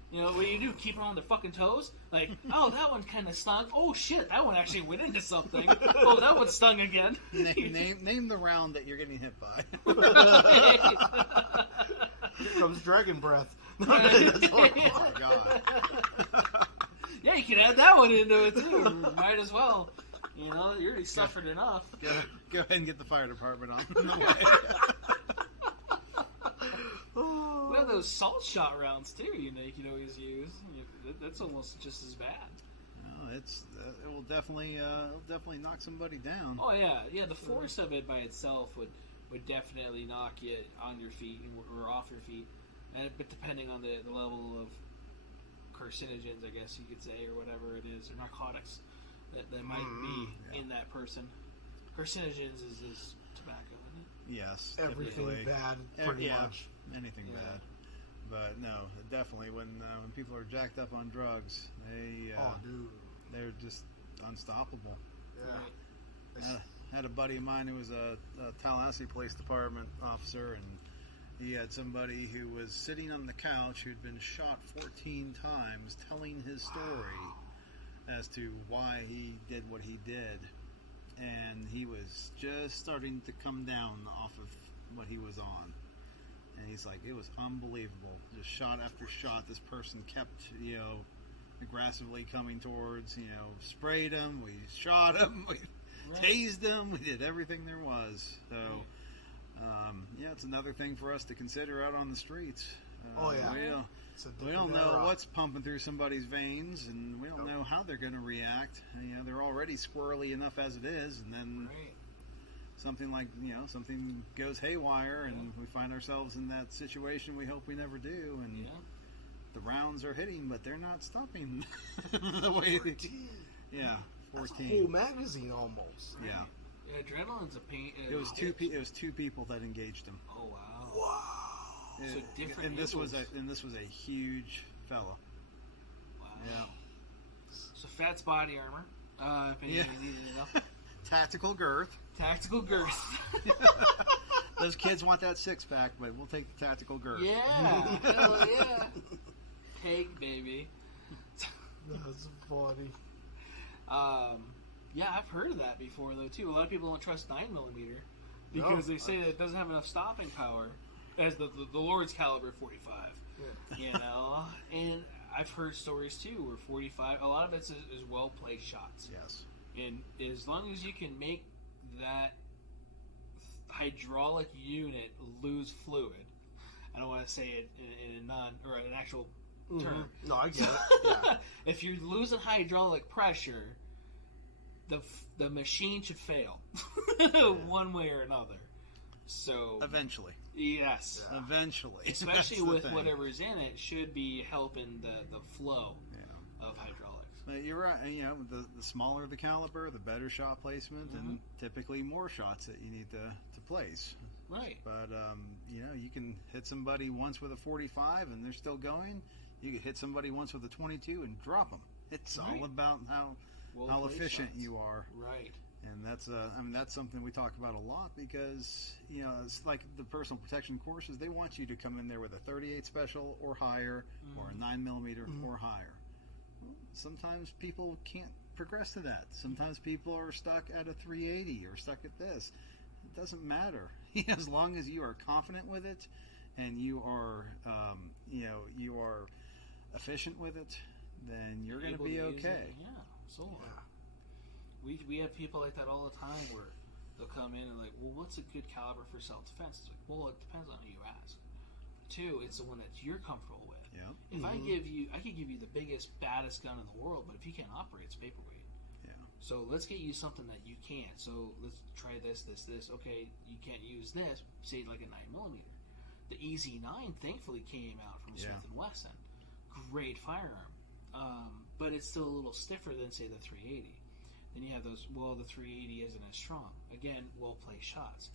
What do you do? Keep them on their fucking toes? Like, oh, that one kind of stung. Oh, shit, that one actually went into something. Oh, that one stung again. Name the round that you're getting hit by. Here comes dragon breath. Oh, my God. Yeah, you can add that one into it, too. Might as well. You already suffered enough. Go ahead and get the fire department on the way. We have those salt shot rounds too. You can always use. That's almost just as bad. No, it will definitely knock somebody down. Oh yeah. The force of it by itself would definitely knock you on your feet or off your feet. But depending on the level of carcinogens, I guess you could say, or whatever it is, or narcotics that might be in that person. Carcinogens is tobacco, isn't it? Yes, everything typically. bad, pretty much. Anything bad. But no, definitely when people are jacked up on drugs, they're just unstoppable. Yeah. Had a buddy of mine who was a Tallahassee Police Department officer, and he had somebody who was sitting on the couch who'd been shot 14 times telling his story as to why he did what he did. And he was just starting to come down off of what he was on. And he's like, it was unbelievable. Just shot after shot, this person kept, aggressively coming towards, sprayed him, we shot him, we tased him, we did everything there was. So, it's another thing for us to consider out on the streets. We don't know what's pumping through somebody's veins, and we don't know how they're going to react. They're already squirrely enough as it is, and then something like, something goes haywire, and we find ourselves in that situation we hope we never do, and the rounds are hitting, but they're not stopping the way 14. They... Yeah, 14. That's a whole magazine almost. Yeah. Adrenaline's a pain. It was two people that engaged him. Oh wow! Wow. So different. And this was a huge fella. Wow. Yeah. So Fat's body armor. If anybody needed to know. Tactical girth. Tactical girth. Those kids want that six pack, but we'll take the tactical girth. Yeah. Hell yeah. Take, baby. That's funny. Yeah, I've heard of that before, though, too. A lot of people don't trust 9mm because they say that it doesn't have enough stopping power as the Lord's caliber 45. Yeah. And I've heard stories, too, where 45, a lot of it is well-placed shots. Yes. And as long as you can make that hydraulic unit lose fluid, I don't want to say it in a an actual term. No, I get it. Yeah. If you're losing hydraulic pressure, the machine should fail one way or another. So eventually, yes, eventually, especially with whatever's in it, should be helping the flow of hydraulics. But you're right. The smaller the caliber, the better shot placement, and typically more shots that you need to place. Right. But you can hit somebody once with a 45 and they're still going. You can hit somebody once with a 22 and drop them. It's all about how efficient you are. Right. And that's something we talk about a lot because it's like the personal protection courses. They want you to come in there with a 38 special or higher, or a 9mm or higher. Sometimes people can't progress to that. Sometimes people are stuck at a 380 or stuck at this. It doesn't matter as long as you are confident with it and you are you are efficient with it. Then you're going to be okay. Yeah, absolutely. We have people like that all the time where they'll come in and like, well, what's a good caliber for self-defense? It's like, well, it depends on who you ask. 2, it's the one that you're comfortable with. Yeah. If I could give you the biggest, baddest gun in the world, but if you can't operate, it's paperweight. Yeah. So let's get you something that you can. So let's try this. Okay, you can't use this. Say like a 9mm. The EZ9 thankfully came out from Smith & Wesson. Great firearm. But it's still a little stiffer than, say, the 380. Then you have those, the 380 isn't as strong. Again, well-placed shots.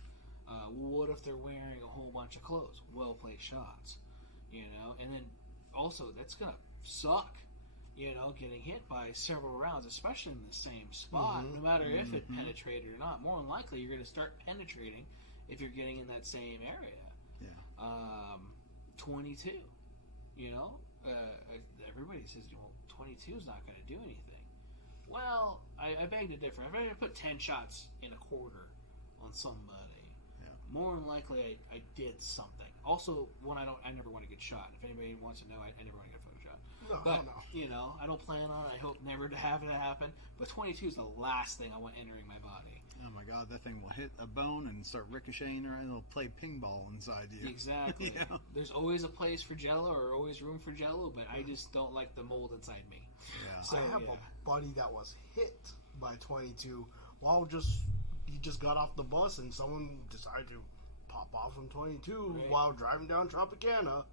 What if they're wearing a whole bunch of clothes? Well-placed shots. And then also, that's going to suck, getting hit by several rounds, especially in the same spot, no matter if it penetrated or not. More than likely, you're going to start penetrating if you're getting in that same area. Yeah. 22, everybody says, 22 is not going to do anything. Well, I beg to differ. If I put 10 shots in a quarter on somebody, more than likely I did something. Also, I never want to get shot. If anybody wants to know, I never want to get photoshopped. No. I don't plan on it. I hope never to have it happen. But 22 is the last thing I want entering my body. Oh my God, that thing will hit a bone and start ricocheting, or it'll play ping ball inside you. Exactly. There's always a place for Jello, or always room for Jello, but I just don't like the mold inside me. Yeah. So I have a buddy that was hit by 22 while he just got off the bus, and someone decided to pop off from 22 while driving down Tropicana,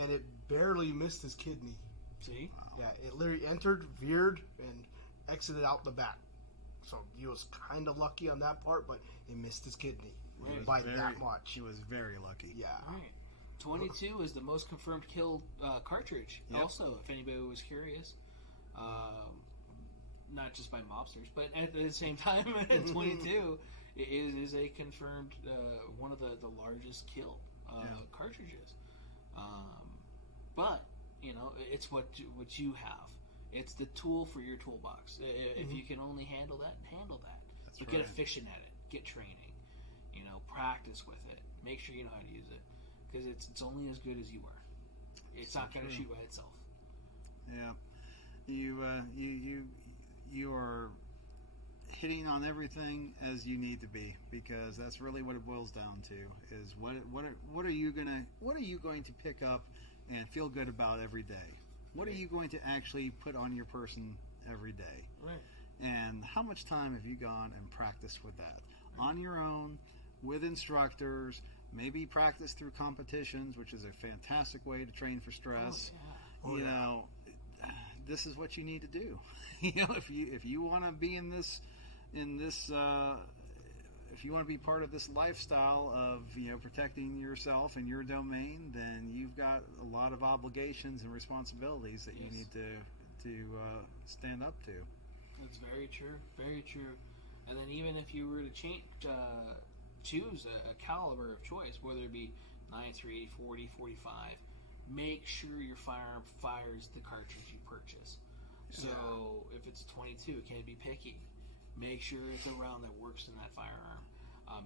and it barely missed his kidney. See? Wow. Yeah, it literally entered, veered, and exited out the back. So he was kind of lucky on that part, but it missed his kidney. by that much. He was very lucky. Yeah. Right. 22 is the most confirmed kill cartridge. Yep. Also, if anybody was curious, not just by mobsters, but at the same time, 22 is a confirmed one of the largest kill cartridges. But it's what you have. It's the tool for your toolbox. If you can only handle that, handle that. That's But right. get efficient at it. Get training. Practice with it. Make sure you know how to use it, because it's only as good as you are. It's not going to shoot by itself. Yeah, you are hitting on everything as you need to be, because that's really what it boils down to. Is what are you going to pick up and feel good about every day? What are you going to actually put on your person every day? Right. And how much time have you gone and practiced with that on your own, with instructors? Maybe practice through competitions, which is a fantastic way to train for stress. This is what you need to do. If you want to be in this if you want to be part of this lifestyle of protecting yourself and your domain, then you've got a lot of obligations and responsibilities that you need to stand up to. That's very true. Very true. And then even if you were to choose a caliber of choice, whether it be 9.3, 40, 45, make sure your firearm fires the cartridge you purchase. So if it's 22, it can't be picky. Make sure it's a round that works in that firearm.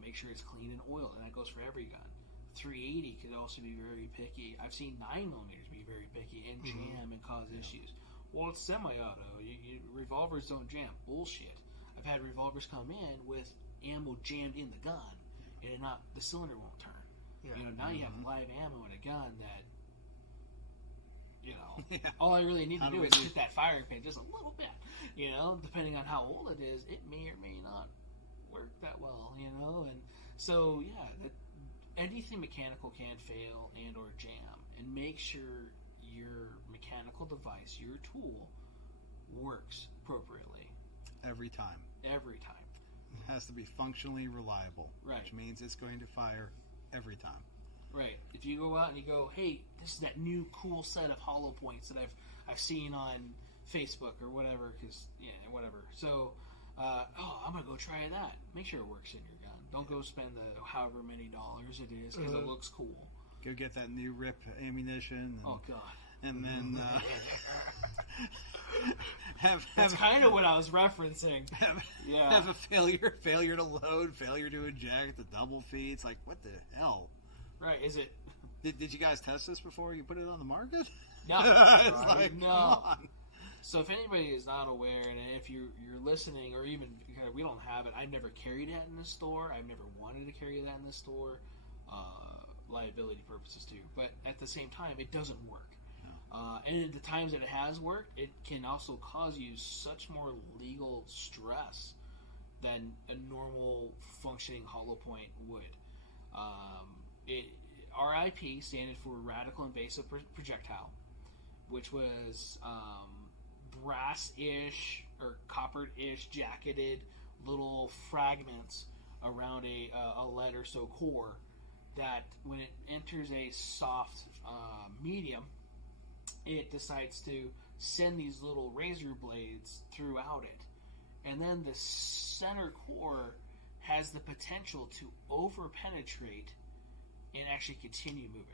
Make sure it's clean and oiled, and that goes for every gun. 380 could also be very picky. I've seen 9mm be very picky and jam and cause issues. Well, it's semi-auto. Revolvers don't jam. Bullshit. I've had revolvers come in with ammo jammed in the gun, and the cylinder won't turn. Now you have live ammo in a gun that, all I really need to do is hit that firing pin just a little bit. Depending on how old it is, it may or may not work that well. And so anything mechanical can fail and or jam, and make sure your mechanical device, your tool, works appropriately Every time. every time. It has to be functionally reliable, Right. which means it's going to fire every time. Right. If you go out and you go, hey, this is that new cool set of hollow points that I've seen on Facebook or whatever, whatever. So, I'm gonna go try that. Make sure it works in your gun. Don't go spend the however many dollars it is because it looks cool. Go get that new RIP ammunition. And, Oh God. And then That's kind of what I was referencing. have a failure to load, failure to eject, the double feed. It's like, what the hell? Right? Is it? Did you guys test this before you put it on the market? No. It's like, No. come on. So if anybody is not aware, and if you're listening, or even we don't have it, I've never carried that in the store. I've never wanted to carry that in the store, liability purposes too. But at the same time, it doesn't work. And at the times that it has worked, it can also cause you such more legal stress than a normal functioning hollow point would. RIP standard for Radical Invasive Projectile, which was brass-ish or copper-ish jacketed little fragments around a lead or so core that when it enters a soft medium, it decides to send these little razor blades throughout it. And then the center core has the potential to over-penetrate and actually continue moving.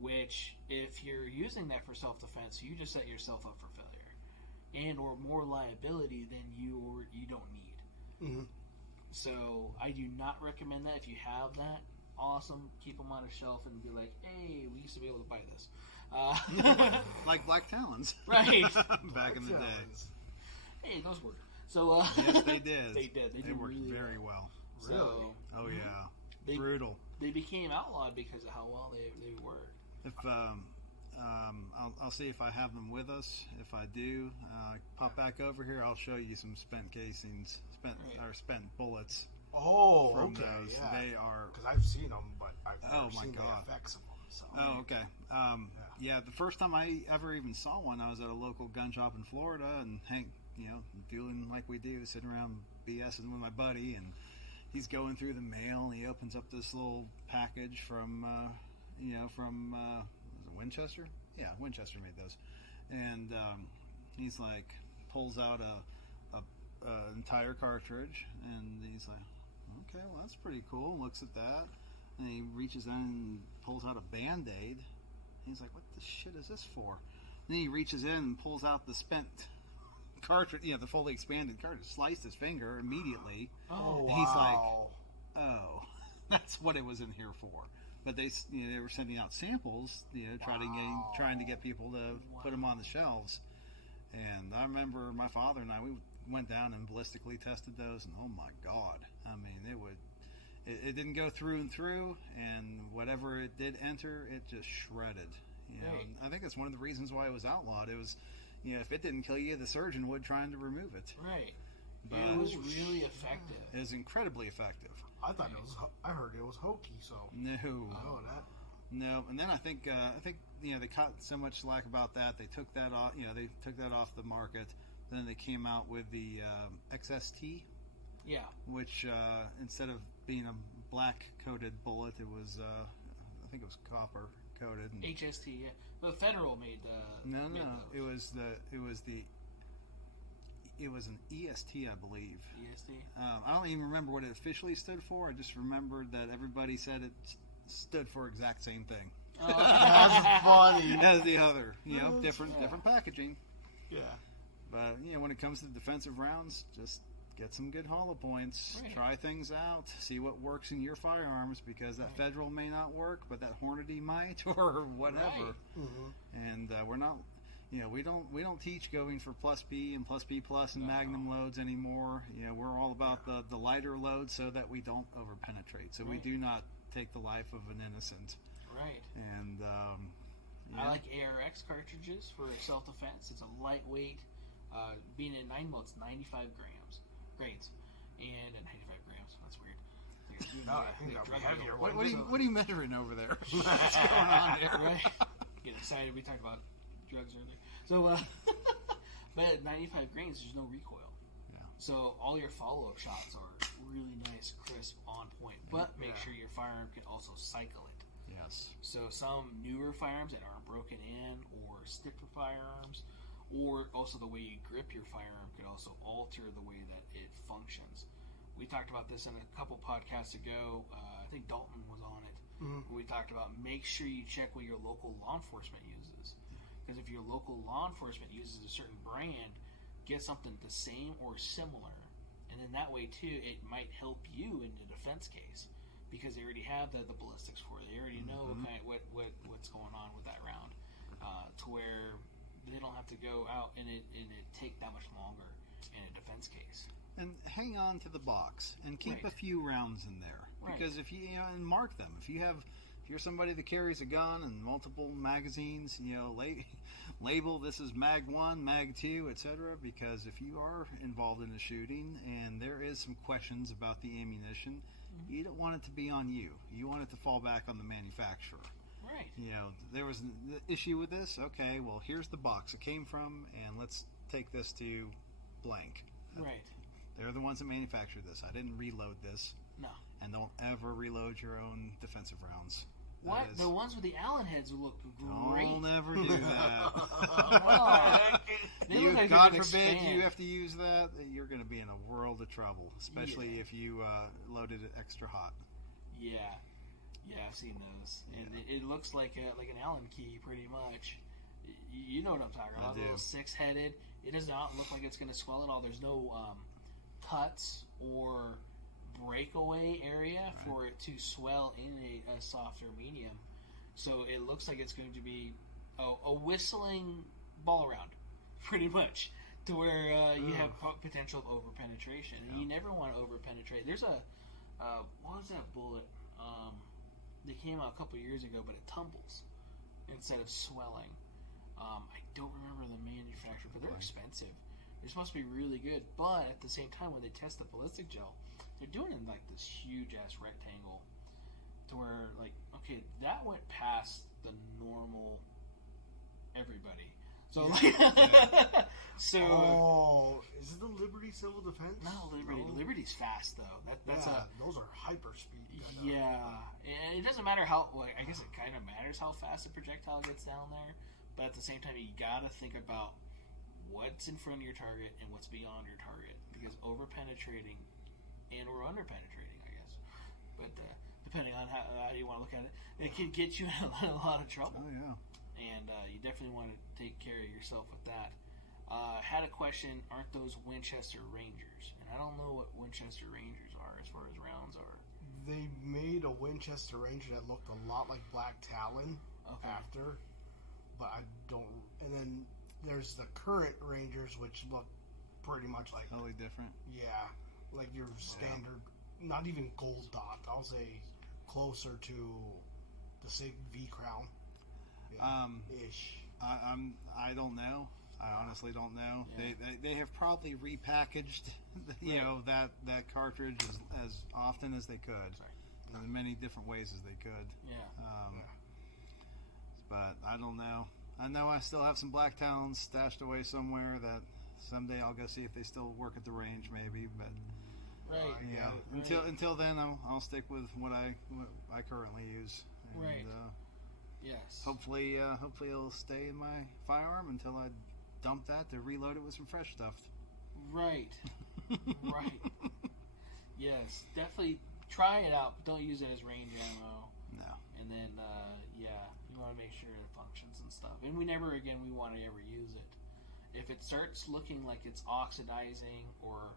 Which, if you're using that for self-defense, you just set yourself up for failure and or more liability than you don't need. Mm-hmm. So I do not recommend that. If you have that, awesome. Keep them on a shelf and be like, hey, we used to be able to buy this. Like Black Talons. Right. Back in the day. Hey, those work. So Yes, they did. They did. They worked really very well. So, Oh, yeah. They- Brutal. they became outlawed because of how well they worked. If I'll see if I have them with us. If I do, pop back over here. I'll show you some spent casings, spent bullets. Oh, from okay, those. yeah. They are. Because I've seen them, but I've never Oh, my seen God. the effects of them. So. Oh, okay. Yeah, the first time I ever even saw one, I was at a local gun shop in Florida, and doing like we do, sitting around BSing with my buddy, and he's going through the mail, and he opens up this little package from was it Winchester? Yeah, Winchester made those. And he's like, pulls out a entire cartridge, and he's like, okay, well, that's pretty cool. Looks at that, and he reaches in and pulls out a Band-Aid. He's like, what the shit is this for? And then he reaches in and pulls out the spent cartridge, the fully expanded cartridge, sliced his finger immediately. Oh, and wow. he's like, oh, that's what it was in here for. But they were sending out samples, trying to get people to put them on the shelves. And I remember my father and we went down and ballistically tested those, and oh my God, I mean, it didn't go through and through, and whatever it did enter, it just shredded. Right. And I think that's one of the reasons why it was outlawed. It was, if it didn't kill you, the surgeon would trying to remove it. Right. But it was really effective. It was incredibly effective. I thought I heard it was hokey. So No. oh, that. No, and then I think they caught so much slack about that. They took that off. They took that off the market. Then they came out with the XST, Yeah. which instead of being a black coated bullet, it was I think it was copper coated. HST. Yeah. The Federal made. No, made it those. it was an EST, I believe. EST. I don't even remember what it officially stood for. I just remembered that everybody said it stood for exact same thing. Oh, That's funny. As the other, That's different packaging. Yeah. But when it comes to defensive rounds, just get some good hollow points. Right. Try things out. See what works in your firearms, because that Federal may not work, but that Hornady might, or whatever. Right. Mm-hmm. And we're not. We don't teach going for plus B and plus B plus and Magnum loads anymore. We're all about the lighter loads so that we don't overpenetrate. So we do not take the life of an innocent. Right. And I like ARX cartridges for self-defense. It's a lightweight. Being in 9 mil, it's 95 grains, and 95 grams. That's weird. I think that'll be heavier. What are you measuring over there? What's going on there? Right. Get excited. We talked about drugs earlier. So, but at 95 grains, there's no recoil. Yeah. So all your follow-up shots are really nice, crisp, on point. But make sure your firearm can also cycle it. Yes. So some newer firearms that aren't broken in, or sticker firearms, or also the way you grip your firearm could also alter the way that it functions. We talked about this in a couple podcasts ago. I think Dalton was on it. Mm-hmm. We talked about make sure you check what your local law enforcement uses. Because if your local law enforcement uses a certain brand, get something the same or similar. And then that way, too, it might help you in the defense case. Because they already have the ballistics for it. They already know what's going on with that round. To where they don't have to go out and it take that much longer in a defense case. And hang on to the box and keep a few rounds in there. Because if you and mark them. If you're somebody that carries a gun and multiple magazines, label this is Mag 1, Mag 2, etc. Because if you are involved in a shooting and there is some questions about the ammunition, you don't want it to be on you. You want it to fall back on the manufacturer. Right. There was an issue with this. Okay, well, here's the box it came from, and let's take this to blank. Right. They're the ones that manufactured this. I didn't reload this. No. And don't ever reload your own defensive rounds. What? The ones with the Allen heads look great. Don't ever do that. God forbid you have to use that. You're going to be in a world of trouble, especially if you loaded it extra hot. Yeah, I've seen those, and it looks like an Allen key, pretty much. You know what I'm talking about? I do. A little 6-headed. It does not look like it's going to swell at all. There's no cuts or breakaway area for it to swell in a softer medium. So it looks like it's going to be a whistling ball round, pretty much, to where you have potential of over penetration. And you never want to over penetrate. There's a what was that bullet? They came out a couple years ago, but it tumbles instead of swelling. I don't remember the manufacturer, but they're expensive. They're supposed to be really good, but at the same time, when they test the ballistic gel, they're doing it in like this huge ass rectangle, to where okay, that went past the normal everybody. So So, is it the Liberty Civil Defense? No, Liberty. No. Liberty's fast though. That's those are hyper speed. Yeah, and it doesn't matter how. Well, I guess it kind of matters how fast the projectile gets down there, but at the same time, you gotta think about what's in front of your target and what's beyond your target, because over penetrating and or under penetrating, I guess. But depending on how you want to look at it, it can get you in a lot of trouble. Oh yeah. And you definitely want to take care of yourself with that. Had a question, aren't those Winchester Rangers? And I don't know what Winchester Rangers are as far as rounds are. They made a Winchester Ranger that looked a lot like Black Talon after, but I don't. And then there's the current Rangers, which look pretty much like... Totally different. Yeah, like your standard, not even gold dot. I'll say closer to the SIG V Crown. Ish. I don't know. I honestly don't know. Yeah. They have probably repackaged, that cartridge as often as they could, in many different ways as they could. Yeah. But I don't know. I know I still have some Black Talons stashed away somewhere that someday I'll go see if they still work at the range, maybe. But right. Until then, I'll stick with what I currently use. And, right. Yes. Hopefully it'll stay in my firearm until I dump that to reload it with some fresh stuff. Right. Right. Yes, definitely try it out, but don't use it as range ammo. No. And then, you want to make sure it functions and stuff. And we want to ever use it. If it starts looking like it's oxidizing or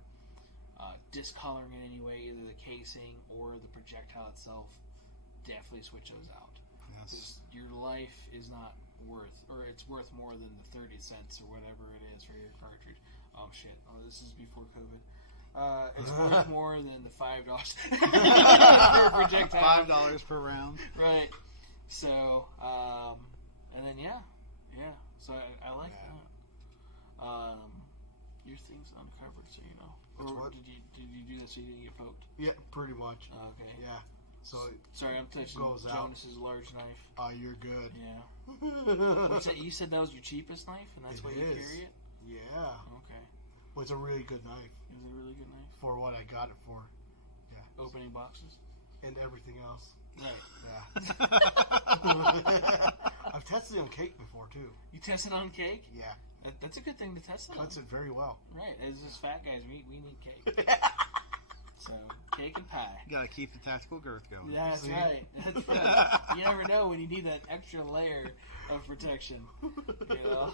discoloring in any way, either the casing or the projectile itself, definitely switch those out. Yes. Your life is not worth, or it's worth more than the 30 cents or whatever it is for your cartridge. Oh shit! Oh, this is before COVID. It's worth more than the $5 for a projectile. $5 per round. Right. So, and then yeah. So I like that. Your thing's uncovered, so you know. Or did you do this so you didn't get poked? Yeah, pretty much. Okay. Yeah. So sorry, I'm touching Jonas's large knife. Oh, you're good. Yeah. You said that was your cheapest knife, and that's why you carry it? Yeah. Okay. Well, it's a really good knife. Is it a really good knife? For what I got it for. Yeah. Opening boxes? And everything else. Right. Yeah. I've tested it on cake before, too. You tested on cake? Yeah. That's a good thing to test on. Cuts it very well. Right. As us fat guys, we need cake. So, cake and pie. You gotta keep the tactical girth going. Yeah, that's right. That's right. You never know when you need that extra layer of protection. You know?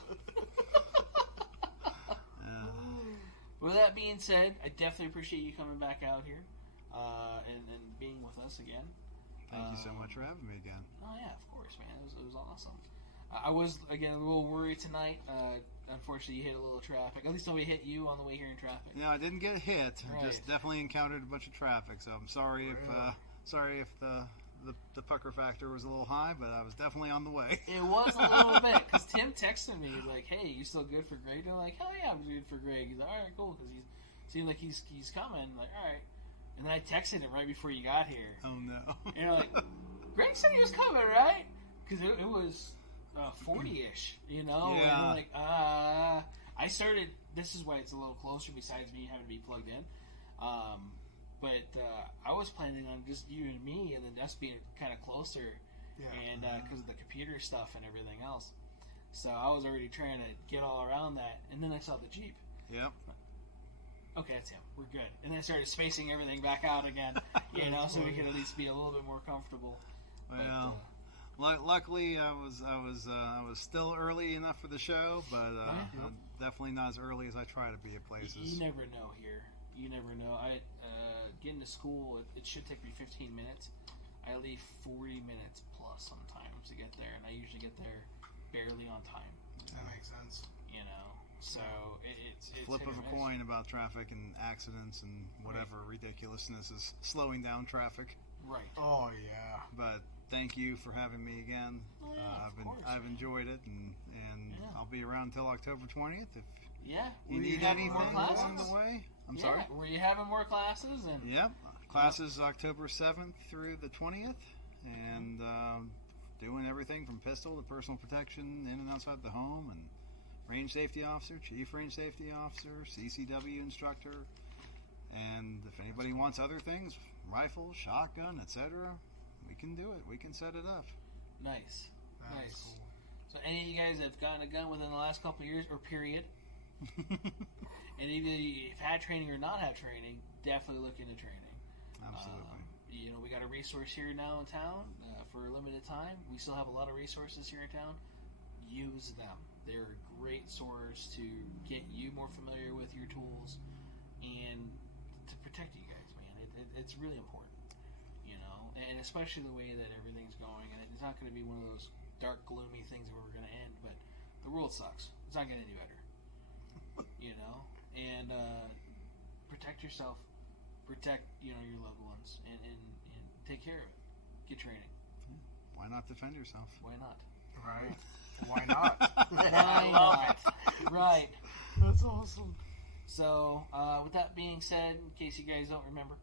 With that being said, I definitely appreciate you coming back out here and being with us again. Thank you so much for having me again. Oh, yeah, of course, man. It was awesome. I was, again, a little worried tonight. Unfortunately, you hit a little traffic. At least nobody hit you on the way here in traffic. No, I didn't get hit. Right. I just definitely encountered a bunch of traffic. So I'm sorry if the pucker factor was a little high, but I was definitely on the way. It was a little bit, because Tim texted me, like, hey, you still good for Greg? And I'm like, hell yeah, I'm good for Greg. He's like, all right, cool, because he seemed like he's coming. I'm like, all right. And then I texted him right before you got here. Oh, no. And you're like, Greg said he was coming, right? Because it was 40-ish, you know? Yeah. And I'm like, I started, this is why it's a little closer besides me having to be plugged in. But I was planning on just you and me and then us being kind of closer. Yeah. And because of the computer stuff and everything else. So I was already trying to get all around that. And then I saw the Jeep. Yep. Okay, that's him. We're good. And then I started spacing everything back out again, you know, so we could at least be a little bit more comfortable. Well, luckily I was still early enough for the show, but definitely not as early as I try to be at places. You never know here. You never know. Getting to school, it should take me 15 minutes. I leave 40 minutes plus sometimes to get there, and I usually get there barely on time. That makes sense. You know, so it's flip hit of or a miss. coin about traffic and accidents and whatever ridiculousness is slowing down traffic. Right. Oh yeah. But thank you for having me again. Oh, yeah, I've enjoyed it, and I'll be around until October 20th if you need anything along the way. I'm sorry. Were you having more classes? And Yep. Classes October 7th through the 20th, and doing everything from pistol to personal protection in and outside the home and range safety officer, chief range safety officer, CCW instructor, and if anybody wants other things, rifle, shotgun, etc., we can do it. We can set it up. Nice. That is Nice. cool. So any of you guys have gotten a gun within the last couple of years or period, and either you've had training or not had training, definitely look into training. Absolutely. We got a resource here now in town for a limited time. We still have a lot of resources here in town. Use them. They're a great source to get you more familiar with your tools and to protect you guys, man. It's really important, and especially the way that everything's going. And it's not going to be one of those dark, gloomy things where we're going to end, but the world sucks. It's not getting any better, and protect yourself, protect, your loved ones, and take care of it. Get training. Why not defend yourself? Why not? Right. Why not? Why not? Right. That's awesome. So, with that being said, in case you guys don't remember,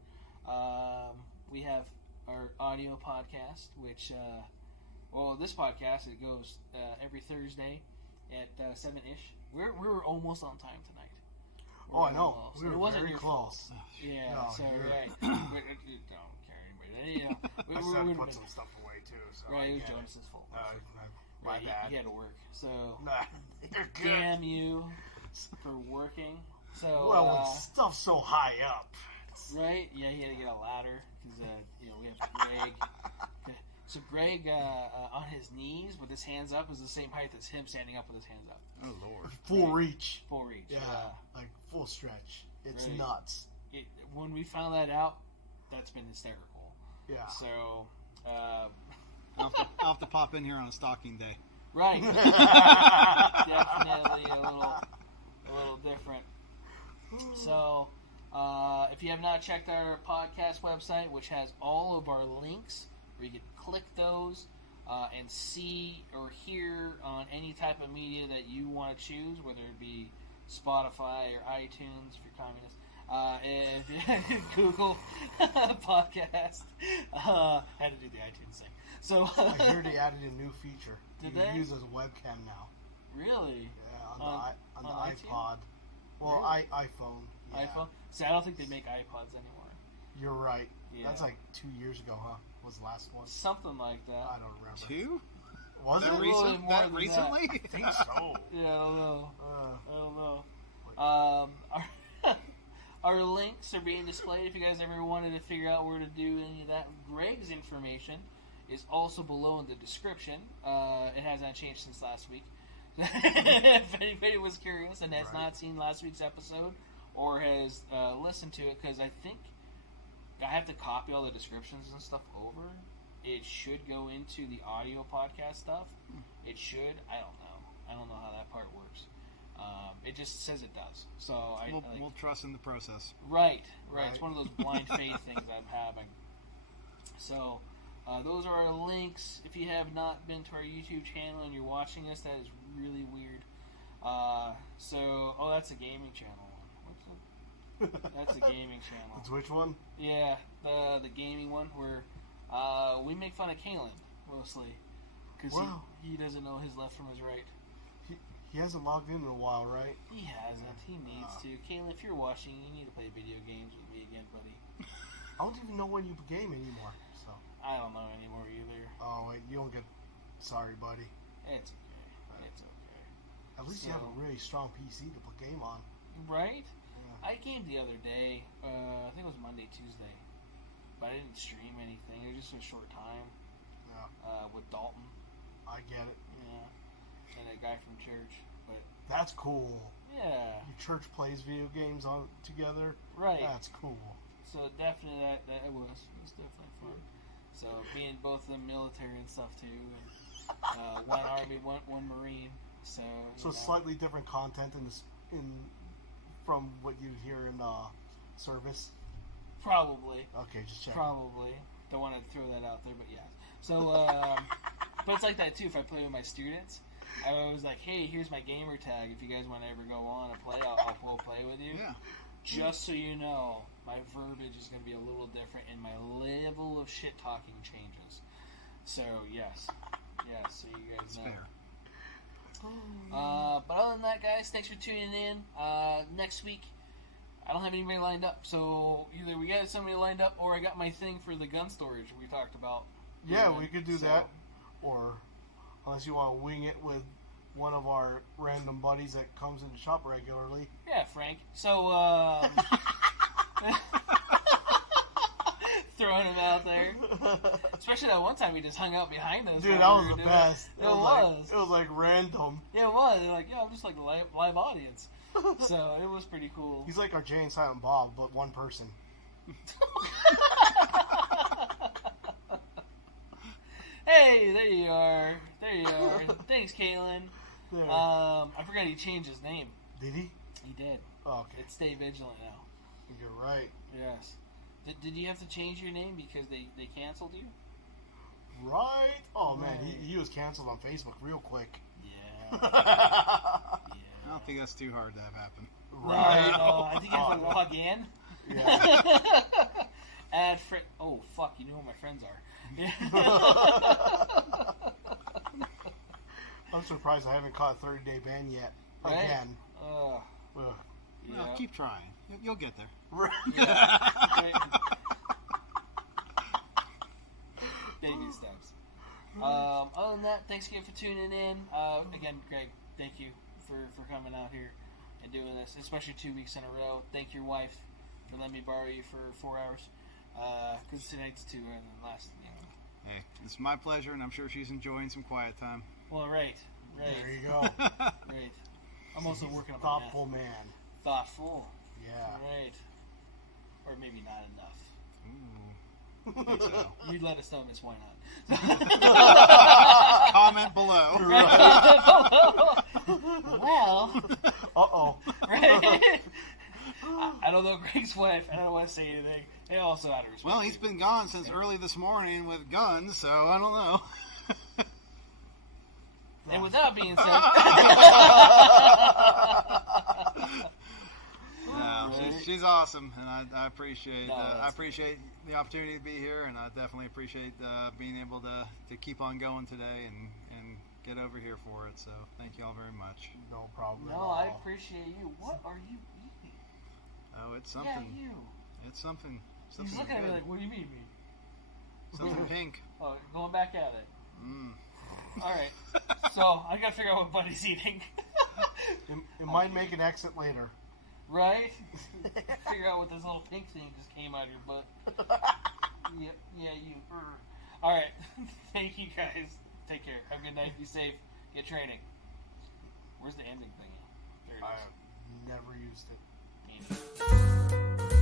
we have our audio podcast, which, this podcast, it goes every Thursday at 7-ish. We're almost on time tonight. Oh, I know. Almost. We It were wasn't very your close. Yeah, No, so, you're right. Don't care anybody. I still had to put some stuff away, too. So Right, I it was get Jonas's fault. my Right, bad. He had to work. So, Nah, you're good. damn you for working. So, Well, when stuff's so high up. right? Yeah, he had to get a ladder because we have Greg. So Greg on his knees with his hands up is the same height as him standing up with his hands up. Oh, Lord. Full reach. Full reach. Yeah, like full stretch. It's Right. nuts. When we found that out, that's been hysterical. Yeah. So, I'll have to pop in here on a stocking day. right. Definitely a little different. So, if you have not checked our podcast website, which has all of our links, where you can click those and see or hear on any type of media that you want to choose, whether it be Spotify or iTunes if you're communist. If Google podcast, had to do the iTunes thing. So I hear they added a new feature. Did you they? can use as a webcam now. Really, Yeah, on the on iPod. Well, Really? iPhone. Yeah. iPhone. See, I don't think they make iPods anymore. You're right. Yeah. That's like 2 years ago, huh? Was the last one? Something like that. I don't remember. 2? Was That it? Really recent? more That than recently? I think so. Yeah, I don't know. Uh, I don't know. Our links are being displayed if you guys ever wanted to figure out where to do any of that. Greg's information is also below in the description. It hasn't changed since last week. If anybody was curious and has not seen last week's episode or has listened to it, because I think I have to copy all the descriptions and stuff over. It should go into the audio podcast stuff. It should. I don't know. I don't know how that part works. It just says it does. So We'll trust in the process. Right. It's one of those blind faith things I'm having. So those are our links. If you have not been to our YouTube channel and you're watching us, that is really weird. That's a gaming channel. That's a gaming channel. That's which one? Yeah, the gaming one where we make fun of Kalen mostly because Wow. he doesn't know his left from his right. He hasn't logged in a while, right? He hasn't. He needs to. Kalen, if you're watching, you need to play video games with me again, buddy. I don't even know when you game anymore. So. I don't know anymore either. Oh wait, you don't get. Sorry, buddy. It's okay. It's okay. At least you have a really strong PC to put game on. Right? Yeah. I gamed the other day. I think it was Monday, Tuesday. But I didn't stream anything. It was just a short time. Yeah. With Dalton. I get it. Yeah. And a guy from church. But That's cool. yeah. Your church plays video games on together. Right. That's cool. So definitely that it was definitely fun. So being both the military and stuff too. And, one Army, one Marine. So It's slightly different content from what you hear in service. probably. Okay, just check. Probably. Don't want to throw that out there, but yeah. So, but it's like that too. If I play with my students, I was like, "Hey, here's my gamer tag. If you guys want to ever go on and play, I'll play with you." Yeah. Just so you know, my verbiage is going to be a little different, and my level of shit talking changes. So yes, so you guys It's know. fair. But other than that, guys, thanks for tuning in. Next week, I don't have anybody lined up, so either we got somebody lined up or I got my thing for the gun storage we talked about. Yeah, we could do that. Or, unless you want to wing it with one of our random buddies that comes in the shop regularly. Yeah, Frank. So, throwing him out there. Especially that one time he just hung out behind us. Dude, that was the best. It was. It was like random. Yeah, it was. Like, yeah, I'm just like a live audience. So, it was pretty cool. He's like our Jay and Silent Bob, but one person. Hey, there you are. There you are. Thanks, Kalen. I forgot he changed his name. Did he? He did. Oh, okay. It's Stay Vigilant now. You're right. Yes. Did you have to change your name because they canceled you? Right? Oh, man, Right. he was canceled on Facebook real quick. Yeah. I don't think that's too hard to have happen. Right. I think you have to log in. Yeah. Add friend. Oh, fuck. You know who my friends are. Yeah. I'm surprised I haven't caught a 30-day ban yet. Right? Again. Ugh. Ugh. No, Yeah. keep trying. You'll get there. Yeah. Right. Baby steps. Other than that, thanks again for tuning in. Again, Greg, thank you for coming out here and doing this, especially 2 weeks in a row. Thank your wife for letting me borrow you for 4 hours. Because tonight's 2 and then last, Hey, it's my pleasure, and I'm sure she's enjoying some quiet time. Well, right. There you go. Right. I'm also working on my Thoughtful math. man. Thoughtful. Yeah. Right. Or maybe not enough. Ooh. I think so. You'd let us know, Miss Why Not. Comment below. Well. Uh-oh. Right? I don't know Greg's wife. I don't want to say anything. They also out of respect. Well, he's been gone since early this morning with guns, so I don't know. And with that being said, no, she's awesome, and I appreciate the opportunity to be here, and I definitely appreciate being able to keep on going today and get over here for it. So thank you all very much. No problem. no, I appreciate you. What are you eating? Oh, it's something. Yeah, you. It's something. He's looking at me like, what do you mean, me? something pink. Oh, going back at it. Mm. All right. So I gotta figure out what Buddy's eating. It might make an exit later. Right? Figure out what this little pink thing just came out of your butt. Yeah, you. All right. Thank you guys. Take care. Have a good night. Be safe. Get training. Where's the ending thing? There it is. I've never used it. Me neither.